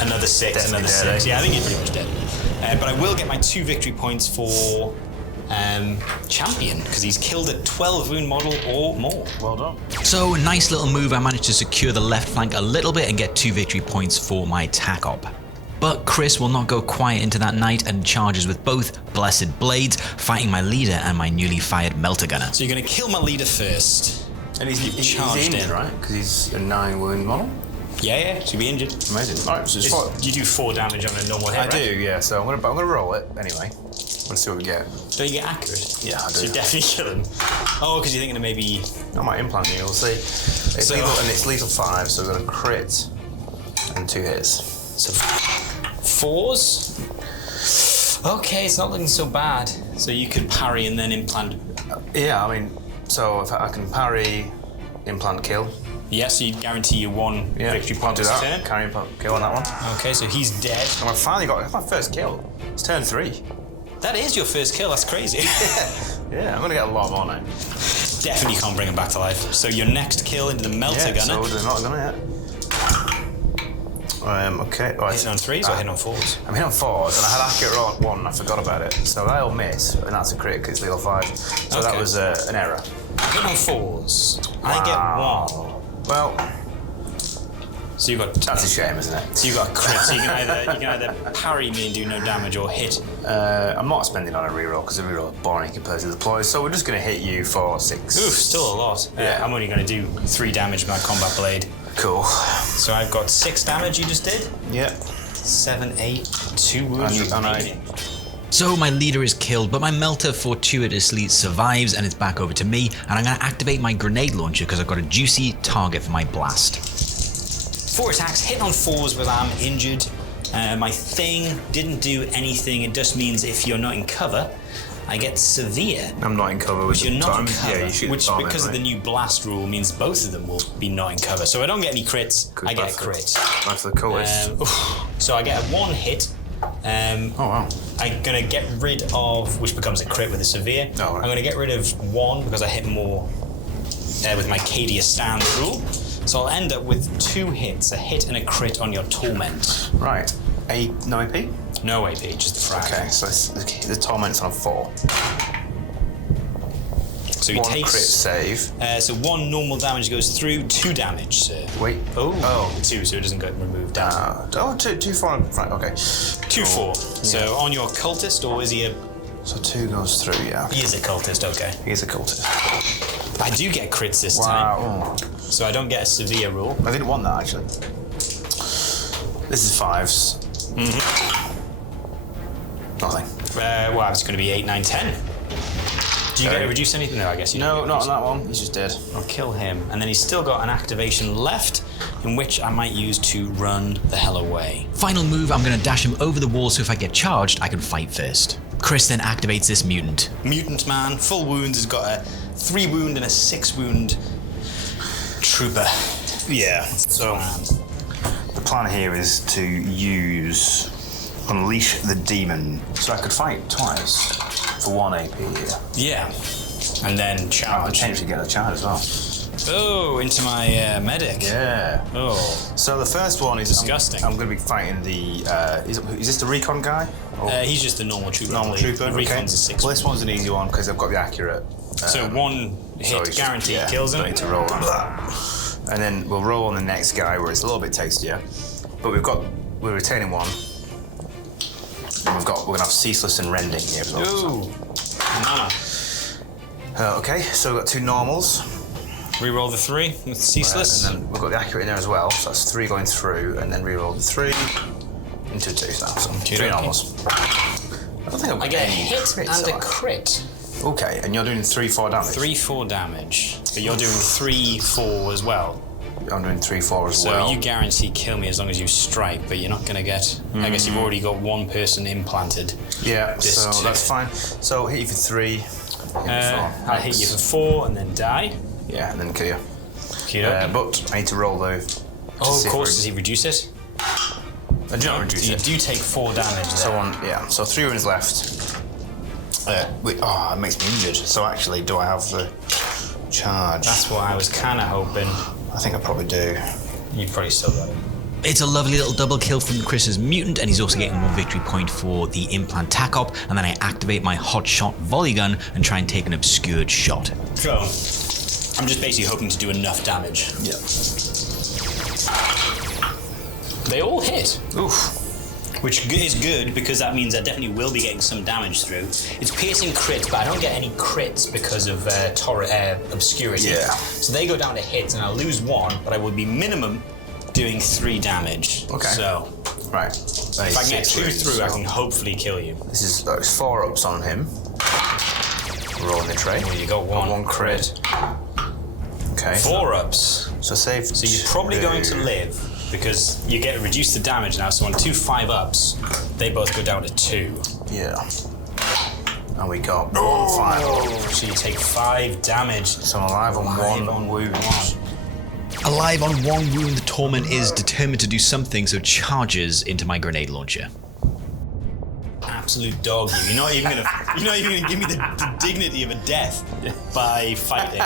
Another 6, Definitely another dead, 6. Yeah, I think he's pretty much dead. But I will get my 2 victory points for champion, because he's killed a 12 wound model or more. Well done. So nice little move. I managed to secure the left flank a little bit and get 2 victory points for my tac op. But Chris will not go quiet into that night and charges with both Blessed Blades, fighting my leader and my newly fired Melter Gunner. So you're going to kill my leader first. And he's charged injured, in, right? Because he's a 9 wound model. Yeah, she'll be injured. Amazing. All right, so it's 4. You do 4 damage on a normal hit, I right? do, yeah. So I'm gonna roll it anyway. Let's see what we get. Don't you get accurate? Yeah, I do. So you definitely kill him. Oh, because you're thinking of maybe... I might implant you. We'll see. It's lethal, and it's lethal 5, so we've got a crit and 2 hits. So 4s? Okay, it's not looking so bad. So you could parry and then implant. Yeah, I mean, so if I can parry, implant, kill. Yes, so you guarantee you 1 victory point do this that. turn. Carry implant, kill on that one. Okay, so he's dead. And I finally got my first kill. It's turn 3. That is your first kill, that's crazy. Yeah, I'm gonna get a lot more now. Definitely can't bring him back to life. So your next kill into the Melter Gunner. So they're not gonna yet. Okay. Right. Hitting on 3s or hitting on 4s? I'm hitting on 4s, and I had accurate roll at 1, and I forgot about it. So that'll miss, and that's a crit because it's lethal 5. So that was an error. Hitting on 4s. I get 1. Well, so you got... that's a shame, isn't it? So you got a crit, so you can either parry me and do no damage or hit. I'm not spending on a reroll because a reroll is boring compared to the deploy, so we're just going to hit you for 6. Oof, still a lot. Yeah. I'm only going to do 3 damage with my combat blade. Cool. So I've got 6 damage you just did. Yeah. 7, 8, 2 wounds remaining. So my leader is killed, but my Melter fortuitously survives and it's back over to me, and I'm going to activate my grenade launcher because I've got a juicy target for my blast. 4 attacks, hit on 4s but I'm injured. My thing didn't do anything. It just means if you're not in cover, I get severe. I'm not in cover. Which you're not in torment. cover. Yeah, you shoot which, the torment, because of right? the new blast rule, means both of them will be not in cover. So I don't get any crits, I get a crit. That's the coolest. So I get a 1 hit. Oh wow. I'm gonna get rid of, which becomes a crit with a severe. Oh, right. I'm gonna get rid of 1 because I hit more with my Cadia Stand rule. So I'll end up with 2 hits, a hit and a crit on your torment. Right. No AP? No AP, just the frag. Okay, so the torment's on a 4. So he 1 takes crit save. So 1 normal damage goes through, 2 damage, sir. Wait. Oh. 2, so it doesn't get removed down. 2, 4. Right, okay. 2, 4. So on your cultist, or is he a... So 2 goes through, yeah. He is a cultist, okay. He is a cultist. I do get crits this time. Wow. So I don't get a severe rule. I didn't want that, actually. This is 5s. Nothing. Well, it's going to be 8, 9, 10. Do you get to reduce anything? No, I guess you don't. No, not on that one. He's just dead. I'll kill him. And then he's still got an activation left, in which I might use to run the hell away. Final move, I'm going to dash him over the wall so if I get charged, I can fight first. Chris then activates this mutant. Mutant man, full wounds, has got a 3 wound and a 6 wound trooper. Yeah. So the plan here is to use Unleash the Demon. So I could fight twice for 1 AP here. Yeah. And then I could charge. potentially get a charge as well. Oh, into my medic. Yeah. Oh. So the first one is Disgusting. I'm going to be fighting the. Is this the recon guy? Or He's just a normal trooper. normal trooper. The recon's a 6. Well, this one's an easy one because I've got the accurate. So 1 hit it's guaranteed just- kills Don't him. need to roll on that. And then we'll roll on the next guy where it's a little bit tastier. But we're retaining 1. And we're going to have Ceaseless and Rending here as well. Ooh. Nana. Okay, so we've got 2 normals. Reroll the 3 with ceaseless. And then we've got the accurate in there as well. So that's 3 going through, and then reroll the 3 into 2 now. So 3 normals. I don't think I've got I get a any hit crits, and have a I? crit. Okay, and you're doing 3, 4 damage. 3, 4 damage. But you're doing 3, 4 as well. I'm doing 3, 4 as So well. you guarantee kill me as long as you strike, but you're not going to get... I guess you've already got 1 person implanted. Yeah, This so two. that's fine. So hit you for 3. Hit you for 4. I'll hit you for 4 and then die. Yeah, and then kill you. But I need to roll though. Oh, of course, does he reduce it? I do not reduce So you it. do take 4 damage there. So so 3 wounds left. It makes me injured. So actually, do I have the charge? That's what I was kind of hoping. I think I probably do. You probably still got it. It's a lovely little double kill from Chris's mutant, and he's also getting 1 victory point for the implant TACOP, and then I activate my hot shot volley gun and try and take an obscured shot. So, I'm just basically hoping to do enough damage. Yeah. They all hit. Oof. Which is good because that means I definitely will be getting some damage through. It's piercing crits, but I don't get any crits because of obscurity. Yeah. So they go down to hits, and I'll lose 1, but I will be minimum doing 3 damage. Okay. So Right. if I can get 2 through, I can hopefully kill you. This is 4 ups on him. Rolling the tray. Well, you got 1 crit. Okay. 4 ups. So save. So you're probably going to live because you get to reduce the damage now. So on 2 5-ups, they both go down to 2. Yeah. And we got 1 final. So you take 5 damage. So I'm alive on 1 wound. Alive on 1 wound, the Torment is determined to do something, so charges into my grenade launcher. Absolute dog you. You're not even gonna give me the dignity of a death by fighting.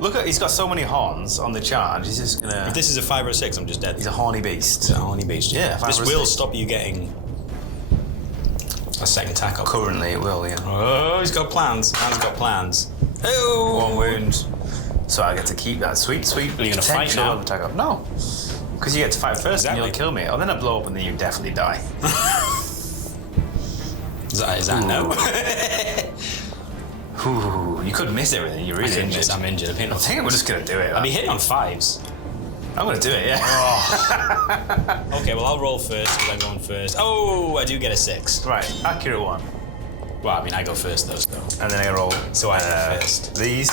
Look at, he's got so many horns on the charge. He's just gonna. If this is a 5 or a 6, I'm just dead. He's a horny beast. It's a horny beast. Yeah, 5 This or will 6. stop you getting a second tackle. Currently, it will. Yeah. Oh, he's got plans. Man's got plans. Oh, 1 wound. So I get to keep that sweet Are you gonna fight potential now? of attack up. No, because you get to fight first and Exactly. you'll kill me. Or then I blow up and then you definitely die. Is that no? Ooh, you could miss everything. You're really injured. I'm injured. I think we're just gonna do it. I'll be hitting on 5s. I'm gonna do it. Yeah. Okay, well I'll roll first because I'm going first. Oh, I do get a 6. Right, accurate 1. Well, I mean I go first though. And then I roll. So I go first. These.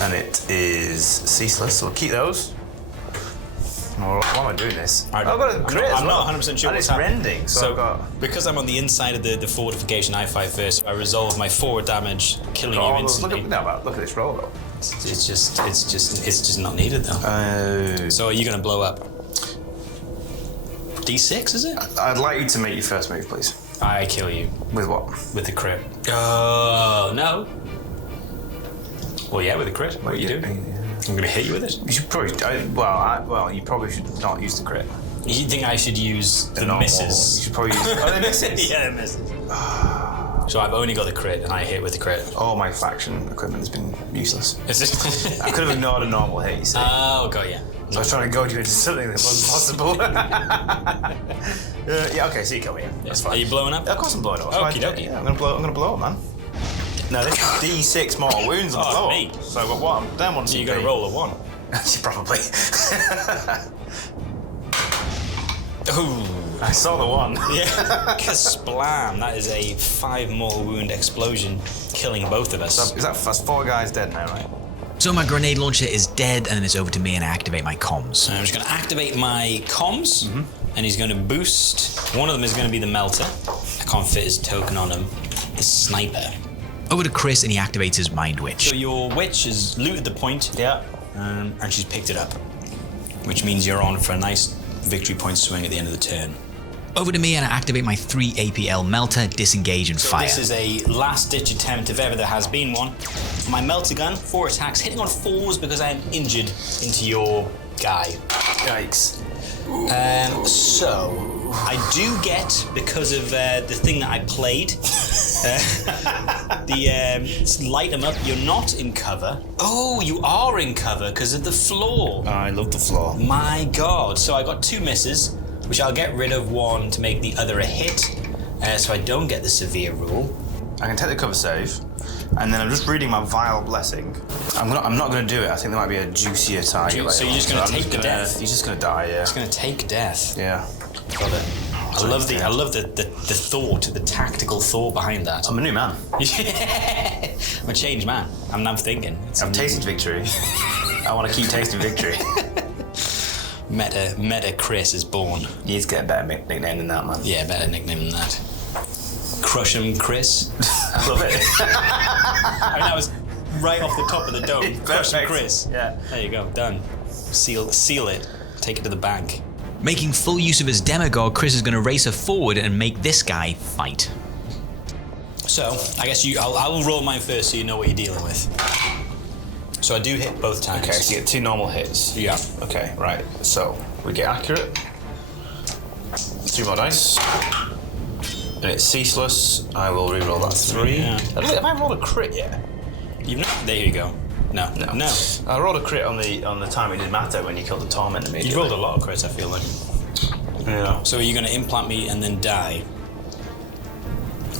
And it is ceaseless, so we'll keep those. Well, why am I doing this? I I've don't- got a crit as I'm well. not 100% sure And what's it's happening. rending, so I've got... because I'm on the inside of the fortification, I fight first. I resolve my forward damage, killing you instantly. Look at this roll though. It's just not needed though. So are you gonna blow up? D6 is it? I'd like you to make your first move, please. I kill you With what? with the crit. Oh no. Well, yeah, with the crit. What are you doing? I'm gonna hit you with it. You should probably... you probably should not use the crit. You think I should use the normal- misses? You should probably use... Oh, the misses? Yeah, the misses. So I've only got the crit, and I hit with the crit. All my faction equipment has been useless. Is it? I could have ignored a normal hit, you see. Oh, got ya. So I was trying to goad you into something that wasn't possible. Yeah, okay, so you kill me. Yeah. That's fine. Are you blowing up? Of course I'm blowing up. Okie dokie. Yeah, I'm gonna blow up, man. No, this is D6 mortal wounds on the floor. me. So I've got one. I'm down one. So you got to roll a 1. Probably. Ooh. I saw the 1. Yeah. Kasplam. That is a 5 mortal wound explosion, killing both of us. That's 4 guys dead now, right? So my grenade launcher is dead, and then it's over to me, and I activate my comms. So I'm just going to activate my comms, and he's going to boost. One of them is going to be the melter. I can't fit his token on him. The sniper. Over to Chris, and he activates his mind witch. So your witch has looted the point. Yeah. And she's picked it up, which means you're on for a nice victory point swing at the end of the turn. Over to me, and I activate my 3 APL melter, disengage, and fire. This is a last-ditch attempt, if ever there has been one. My melter gun, 4 attacks, hitting on 4s because I am injured into your guy. Yikes. So I do get, because of the thing that I played, light them up. You're not in cover. Oh, you are in cover because of the floor. I love the floor. My God. So I got 2 misses, which I'll get rid of 1 to make the other a hit, so I don't get the severe rule. I can take the cover save, and then I'm just reading my vile blessing. I'm not going to do it. I think there might be a juicier target. So you're just going to take the death? He's just going to die. Yeah. It's going to take death. Yeah. Got it. I love the thought, the tactical thought behind that. I'm a new man. Yeah, I'm a changed man. I'm thinking. I've tasted victory. I want to keep tasting victory. Meta Chris is born. You need to get a better nickname than that, man. Yeah, better nickname than that. Crush him, Chris. I love it. I mean, that was right off the top of the dome. Crush him, Perfect. Chris. Yeah. There you go. Done. Seal it. Take it to the bank. Making full use of his demagogue, Chris is going to race her forward and make this guy fight. So, I guess I will roll mine first so you know what you're dealing with. So I do hit both times. Okay, so you get 2 normal hits. Yeah. Okay, right. So we get accurate. 3 more dice. And it's ceaseless. I will re-roll that 3. Yeah. Have I rolled a crit yet? You've not. There you go. No. I rolled a crit on the time it did matter when you killed the torment immediately. You rolled a lot of crits, I feel like. Yeah. So are you going to implant me and then die?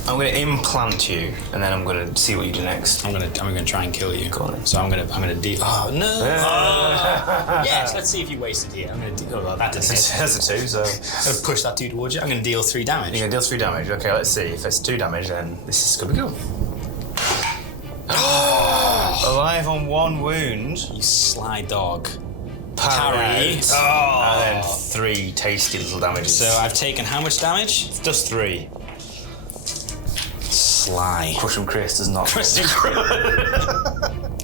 I'm going to implant you, and then I'm going to see what you do next. I'm gonna try and kill you. Go on then. So I'm gonna deal. Oh no! Oh. Yes, let's see if you wasted here. I'm gonna deal. Oh, that doesn't hit. That's a 2, so... I'm gonna push that 2 towards you. I'm gonna deal 3 damage. You're going to deal 3 damage. Okay, let's see. If it's 2 damage, then this is going to be good. Alive on 1 wound. You sly dog. Parry. Oh. And then 3 tasty little damages. So I've taken how much damage? It's just 3. Sly. Crush him, Chris does not.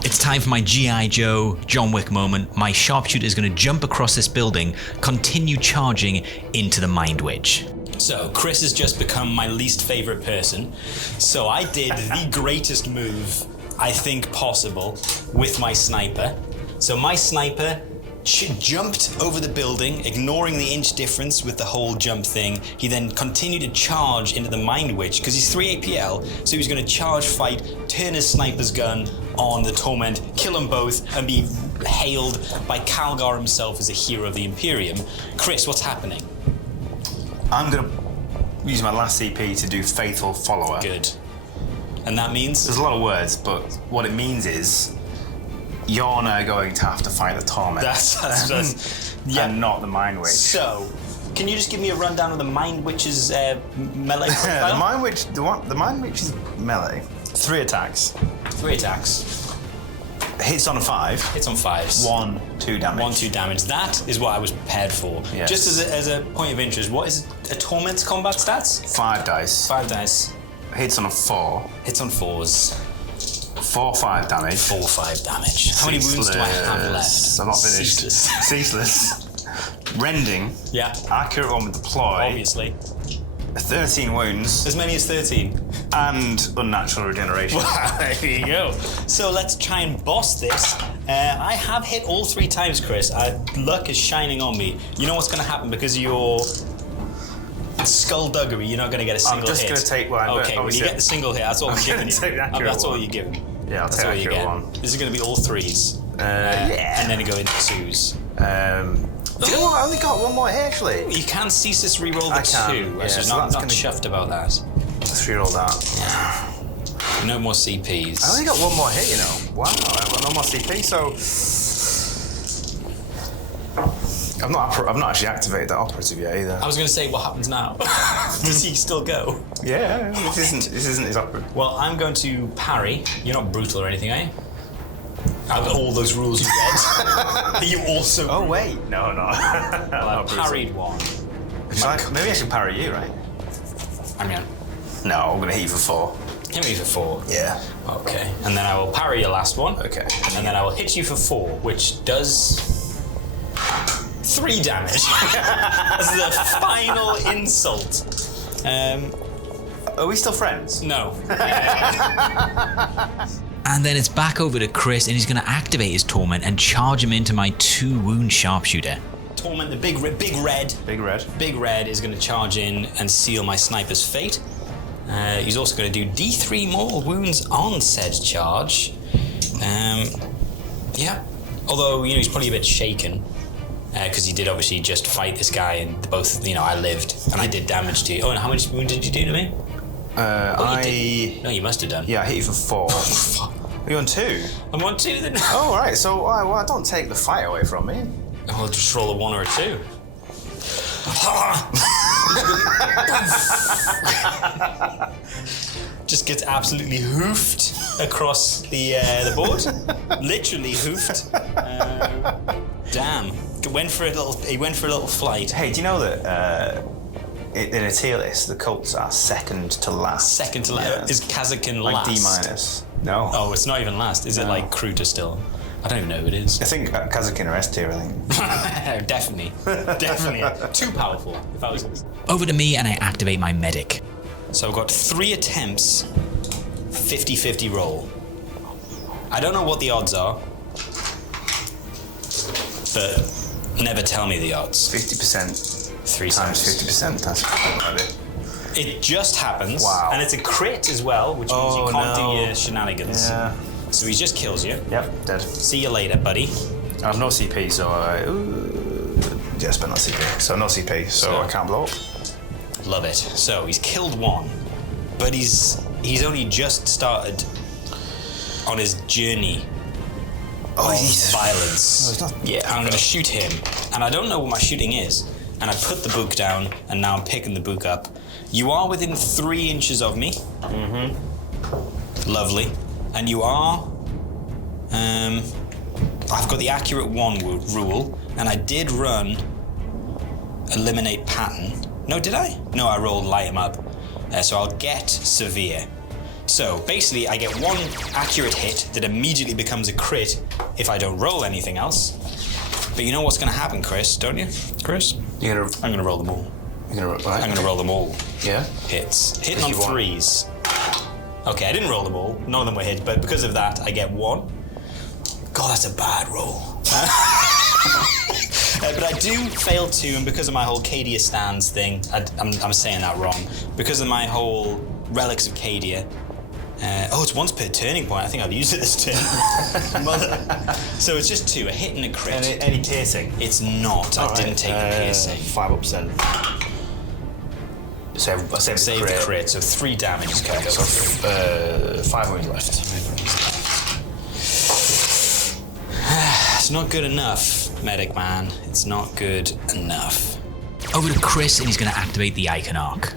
It's time for my G.I. Joe, John Wick moment. My sharpshooter is going to jump across this building, continue charging into the Mind Witch. So Chris has just become my least favorite person. So I did the greatest move I think possible with my sniper. So my sniper jumped over the building, ignoring the inch difference with the whole jump thing. He then continued to charge into the Mind Witch because he's 3 APL, so he was going to charge, fight, turn his sniper's gun on the Torment, kill them both, and be hailed by Calgar himself as a hero of the Imperium. Chris, what's happening? I'm going to use my last CP to do Faithful Follower. Good. And that means? There's a lot of words, but what it means is you're now going to have to fight the Torment. That's yeah. And not the Mind Witch. So, can you just give me a rundown of the Mind Witch's melee profile? The Mind Witch is melee. 3 attacks. 3 attacks. Hits on a 5. Hits on 5s. 1, 2 damage. 1, 2 damage. That is what I was prepared for. Yes. Just as a point of interest, what is a Torment's combat stats? 5 dice. 5 dice. Hits on a 4. Hits on 4s. 4, 5 damage. 4, 5 damage. How many wounds do I have left? I'm not finished. Ceaseless. Rending. Yeah. Accurate one with deploy. Obviously. 13 wounds. As many as 13. And unnatural regeneration. There you go. So let's try and boss this. I have hit all 3 times, Chris. Luck is shining on me. You know what's going to happen because of your skullduggery. You're not going to get a single hit. I'm just going to take one. Okay, when you get the single hit, that's all I'm giving you. That's all you're giving. Yeah, I'll take the accurate one. This is going to be all 3s. Yeah. And then you go into 2s. Do you know what? I only got 1 more hit, actually. You can ceaseless reroll the I can, 2. yeah, So so not that's gonna- chuffed about that. Let's reroll that. No more CPs. I only got 1 more hit, you know. Wow, I've got no more CP, so... I've not actually activated that operative yet either. I was going to say, what happens now? Does he still go? Yeah, this isn't his operative. Well, I'm going to parry. You're not brutal or anything, eh? I've got all those rules you read. Are you also... Oh, wait. No. Well, I parried 1. Maybe I should parry you, right? I mean, No, I'm going to hit you for 4. hit me for 4. Yeah. Okay. And then I will parry your last one. Okay. And then I will hit you for 4, which does 3 damage. As the final insult. Are we still friends? No. And then it's back over to Chris, and he's going to activate his Torment and charge him into my 2-wound sharpshooter. Torment, the big red. Big Red is going to charge in and seal my sniper's fate. He's also going to do D3 more wounds on said charge. Yeah. Although, he's probably a bit shaken. Because he did obviously just fight this guy, and both, I lived, and I did damage to you. Oh, and how much wound did you do to me? You No, you must have done. Yeah, I hit you for 4. Are you on 2? I'm on 2 then. Oh, right. So, well, don't take the fight away from me. I'll just roll a 1 or a 2. Just gets absolutely hoofed across the board. Literally hoofed. Damn. He went for a little flight. Hey, do you know that in a tier list, the Colts are second to last? Second to last. Yeah. Is Kasrkin Like last? D-. No. Oh, it's not even last. Is it like Kruta still? I don't even know who it is. I think Kasrkin are S tier, I think. Definitely. Too powerful, if I was... Over to me, and I activate my medic. So I've got 3 attempts, 50-50 roll. I don't know what the odds are, but never tell me the odds. 50%. 3 times times. 50%. That's about it. It just happens. Wow. And it's a crit as well, which means you can't do your shenanigans. Yeah. So he just kills you. Yep, dead. See you later, buddy. I have no CP, so I spent no CP. So no CP, so I can't blow up. Love it. So he's killed 1, but he's only just started on his journey of violence. Oh, he's not. Yeah, I'm going to shoot him, and I don't know what my shooting is. And I put the book down, and now I'm picking the book up. You are within 3 inches of me. Mm-hmm. Lovely. And you are... I've got the accurate 1 rule, and I did run eliminate pattern. No, did I? No, I rolled light him up. So I'll get severe. So basically, I get 1 accurate hit that immediately becomes a crit if I don't roll anything else. But you know what's going to happen, Chris, don't you? Chris? I'm going to roll them all. I'm going to roll them all. Yeah? Hits. Hitting on 3s. Okay, I didn't roll them all. None of them were hit, but because of that, I get 1. God, that's a bad roll. But I do fail 2, and because of my whole Cadia stands thing, I'm saying that wrong. Because of my whole Relics of Cadia. It's once per turning point. I think I've used it this turn. Mother. So it's just 2, a hit and a crit. Any piercing? It's not. I didn't take the piercing. 5%. Save the crit, so 3 damage is going to go through. 5 wounds left. It's not good enough, medic man. It's not good enough. Over to Chris, and he's going to activate the Icon Arc.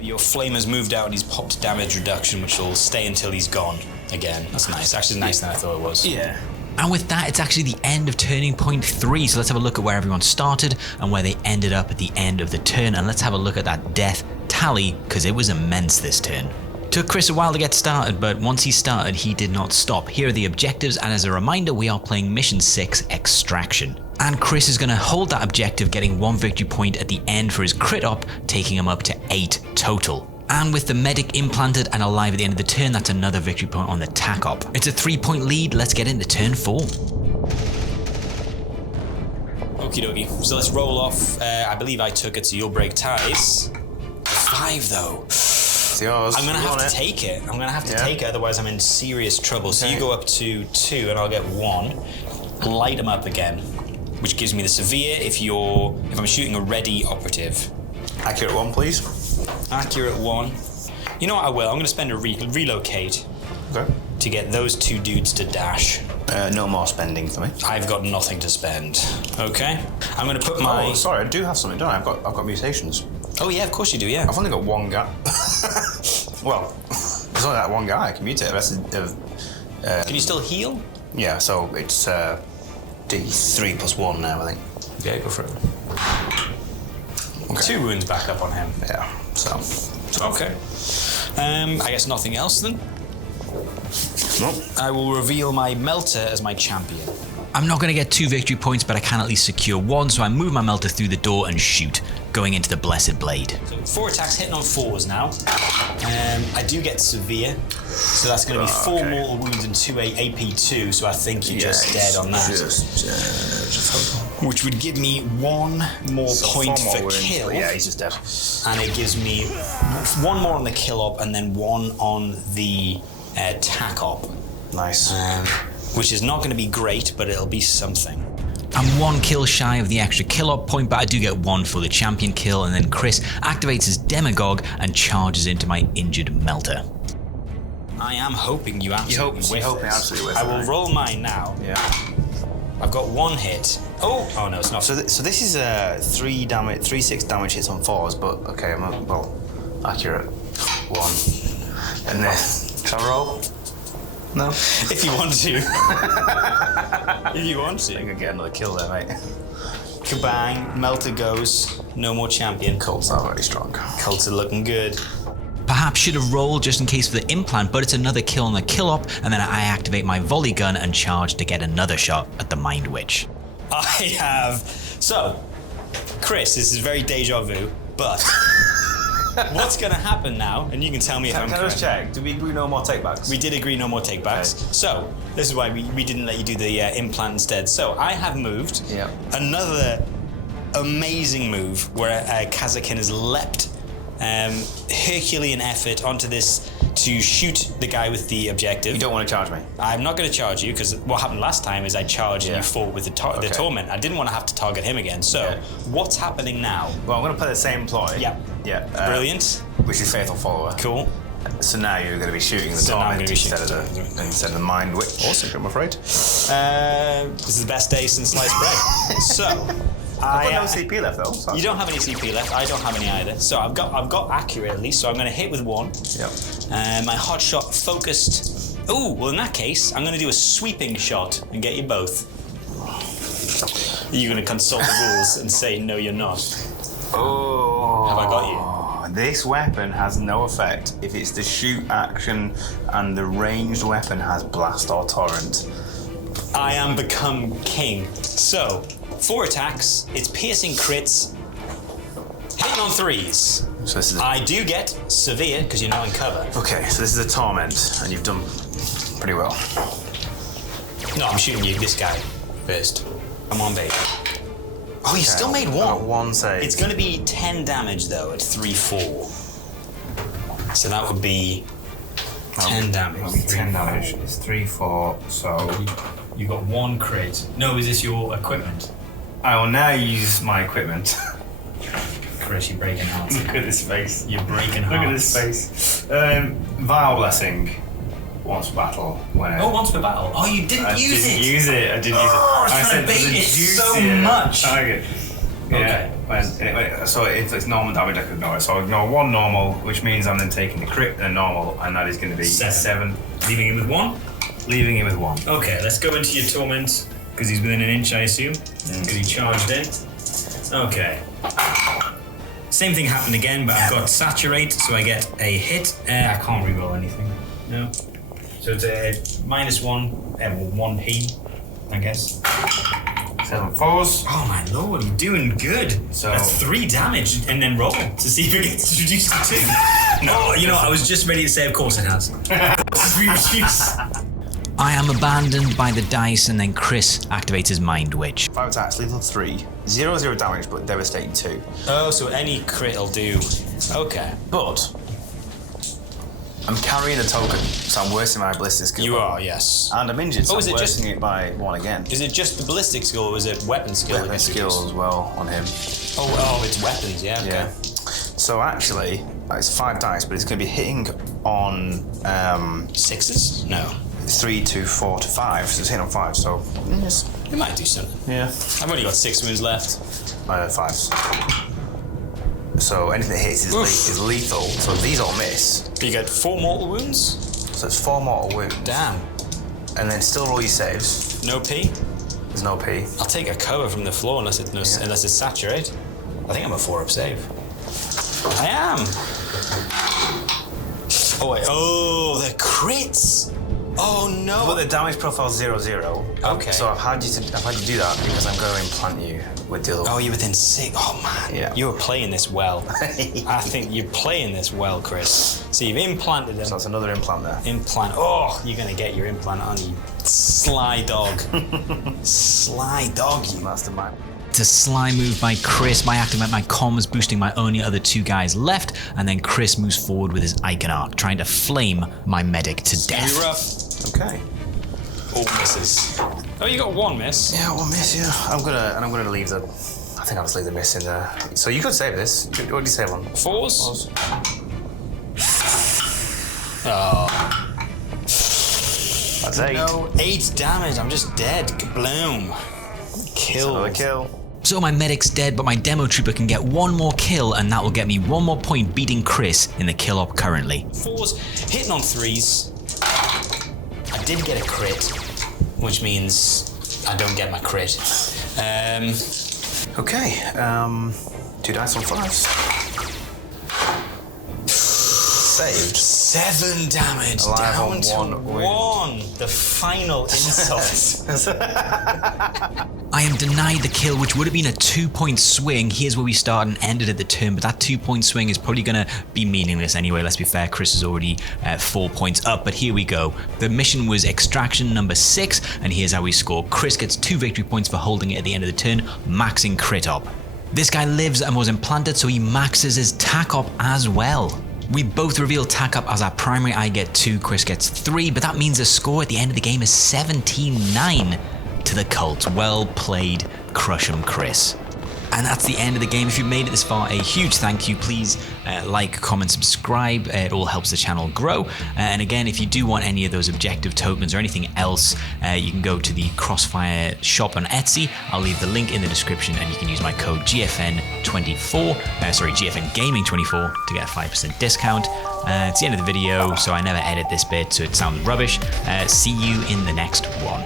Your flame has moved out and he's popped damage reduction, which will stay until he's gone again. That's nice. Actually, nicer than I thought it was. Yeah. And with that, it's actually the end of turning point 3. So let's have a look at where everyone started and where they ended up at the end of the turn. And let's have a look at that death tally, because it was immense this turn. Took Chris a while to get started, but once he started, he did not stop. Here are the objectives, and as a reminder, we are playing Mission 6, Extraction. And Chris is going to hold that objective, getting 1 victory point at the end for his crit up, taking him up to 8 total. And with the medic implanted and alive at the end of the turn, that's another victory point on the tack op. It's a 3-point lead. Let's get into turn 4. Okie dokie. So let's roll off. I believe I took it, so you'll break ties. 5 though. It's yours. I'm gonna have to take it. I'm gonna have to take it, otherwise I'm in serious trouble. So you go up to 2 and I'll get 1. Light them up again, which gives me the severe if I'm shooting a ready operative. Accurate 1, please. Accurate 1. You know what I will? I'm gonna spend a relocate Okay. to get those 2 dudes to dash. No more spending for me. I've got nothing to spend. Okay. I'm gonna put my. Oh, sorry, I do have something, don't I? I've got mutations. Oh yeah, of course you do. Yeah. I've only got 1 guy. Well, there's only that 1 guy I can mutate. The rest of, Can you still heal? yeah, so it's D3 plus 1 now, I think. Yeah, go for it. Okay. 2 wounds back up on him. Yeah. So. Okay. I guess nothing else then. Nope. I will reveal my Melter as my champion. I'm not going to get 2 victory points, but I can at least secure 1, so I move my melter through the door and shoot, going into the Blessed Blade. So 4 attacks hitting on 4s now. I do get severe, so that's going to be 4 mortal wounds and 2 AP2, so I think you're just dead on that. Which would give me 1 more point for kill. Yeah, he's just dead. And it gives me 1 more on the kill op and then 1 on the tack op. Nice. Which is not going to be great, but it'll be something. I'm 1 kill shy of the extra kill up point, but I do get 1 for the champion kill, and then Chris activates his demagogue and charges into my injured melter. I am hoping you absolutely whiff hoping this. absolutely whiff I will it. roll mine now. Yeah. I've got 1 hit. Oh no, it's not. So this is 3 damage, 3/6 damage hits on 4s, but okay, accurate 1. And then, shall I roll? No. If you want to. If you want I think to. I get another kill there, mate. Kabang, Melter goes, no more champion. Cults are very strong. Cults are looking good. Perhaps should have rolled just in case for the implant, but it's another kill on the kill op, and then I activate my volley gun and charge to get another shot at the Mind Witch. I have. So, Chris, this is very deja vu, but what's going to happen now, and you can tell me if I'm Can I correct. just check? Did we agree no more takebacks? We did agree no more takebacks. Okay. So, this is why we didn't let you do the implant instead. So, I have moved. Yeah. Another amazing move where Kasrkin has leapt Herculean effort onto this to shoot the guy with the objective. You don't want to charge me? I'm not going to charge you because what happened last time is I charged and you fought with the torment. I didn't want to have to target him again. So, what's happening now? Well, I'm going to play the same ploy. Yeah. Yeah. Brilliant. Which is Faithful Follower. Cool. So now you're going to be shooting the So now I'm torment gonna be shooting instead of the Mind Witch. Awesome. I'm afraid. This is the best day since sliced bread. So, I've got no CP left though. So you don't have any CP left. I don't have any either. So I've got accurate at least. So I'm going to hit with 1. Yep. My hot shot focused. Oh, well in that case, I'm going to do a sweeping shot and get you both. You're going to consult the rules and say no, you're not. Oh. Have I got you? This weapon has no effect if it's the shoot action and the ranged weapon has blast or torrent. I am become king. So, 4 attacks. It's piercing crits. Hitting on 3s. So this is I do get severe because you're not in cover. okay. So this is a torment, and you've done pretty well. No, I'm shooting you. This guy first. Come on, baby. Oh, you still made 1. I got 1 save. It's going to be 10 damage though at 3/4. So that would be 10 damage. 10 damage. It's 3/4. So You got 1 crit. No, is this your equipment? I will now use my equipment. Chris, you're breaking hearts. Look at this face. You're breaking hearts. Look at this face. Vile Blessing. Once per battle. When Oh, once per battle. Oh, you didn't use it. I didn't use it. Oh, I was trying to bait it so much. Okay. Yeah. So if it's normal damage, I can ignore it. So I'll ignore 1 normal, which means I'm then taking the crit and a normal, and that is going to be 7. Leaving him with 1? Leaving him with 1. Okay, let's go into your torment, because he's within an inch, I assume, because he charged in. Okay. Same thing happened again, but I've got saturate, so I get a hit. I can't reroll anything. No. So it's a -1, 1p, I guess. 7 fours. Oh my lord, you're doing good. So that's 3 damage, and then roll to see if it gets reduced to 2. No, you know, I was just ready to say, of course it has. I am abandoned by the dice, and then Chris activates his Mind Witch. 5 attacks, lethal 3. 0 damage, but devastating 2. Oh, so any crit will do. Okay. But I'm carrying a token, so I'm worsening my ballistic skill. You are, yes. And I'm injured, so is I'm it just- worsening it by 1 again. Is it just the ballistic skill, or is it weapon skill? Weapon skill as well on him. Oh, it's weapons, yeah. Okay. Yeah. So actually, it's 5 dice, but it's going to be hitting on 6s? No. 3 to 4 to 5, so it's hitting on 5. So yes. We might do something. Yeah. I've only got 6 wounds left. 5s. So anything that hits is lethal. So these all miss. You get 4 mortal wounds? So it's 4 mortal wounds. Damn. And then still roll your saves. No P? There's no P. I'll take a cover from the floor unless it's saturate. I think I'm a 4-up save. I am. Oh wait. Oh, the crits. Oh no. But the damage profile is 0/0. Okay. So I've had you do that because I'm going to implant you with the other. Oh, you're within 6. Oh man. Yeah. You were playing this well. I think you're playing this well, Chris. So you've implanted him. So that's another implant there. Implant. Oh, you're gonna get your implant on you. Sly dog. Sly dog, you. Mastermind. It's a sly move by Chris. I activate my comms, boosting my only other 2 guys left, and then Chris moves forward with his Icon Arc, trying to flame my medic to Very death. rough. Okay. All misses. Oh, you got 1 miss. Yeah, 1 miss. Yeah. I'm gonna leave the. I think I'll just leave the miss in there. So you could save this. What did you save on? 4s. Oh. That's 8. No, 8 damage. I'm just dead. Kabloom. Kill. Another kill. So my medic's dead, but my demo trooper can get 1 more kill, and that will get me 1 more point, beating Chris in the kill op currently. 4s, hitting on 3s. I did get a crit, which means I don't get my crit. Okay. 2 dice on 5s. Saved. 7 damage. Alive down on to 1 wound. 1. The final insult. I am denied the kill, which would have been a 2-point swing. Here's where we start and ended at the turn, but that 2-point swing is probably going to be meaningless anyway. Let's be fair, Chris is already 4 points up, but here we go. The mission was extraction number 6, and here's how we score. Chris gets 2 victory points for holding it at the end of the turn, maxing crit op. This guy lives and was implanted, so he maxes his tac op as well. We both reveal tac up as our primary. I get 2, Chris gets 3, but that means the score at the end of the game is 17-9 to the cult. Well played, crush 'em, Chris. And that's the end of the game. If you've made it this far, a huge thank you. Please like, comment, subscribe. It all helps the channel grow. And again, if you do want any of those objective tokens or anything else, you can go to the Crossfire shop on Etsy. I'll leave the link in the description, and you can use my code GFN24, GFN Gaming 24 to get a 5% discount. It's the end of the video, so I never edit this bit, so it sounds rubbish. See you in the next one.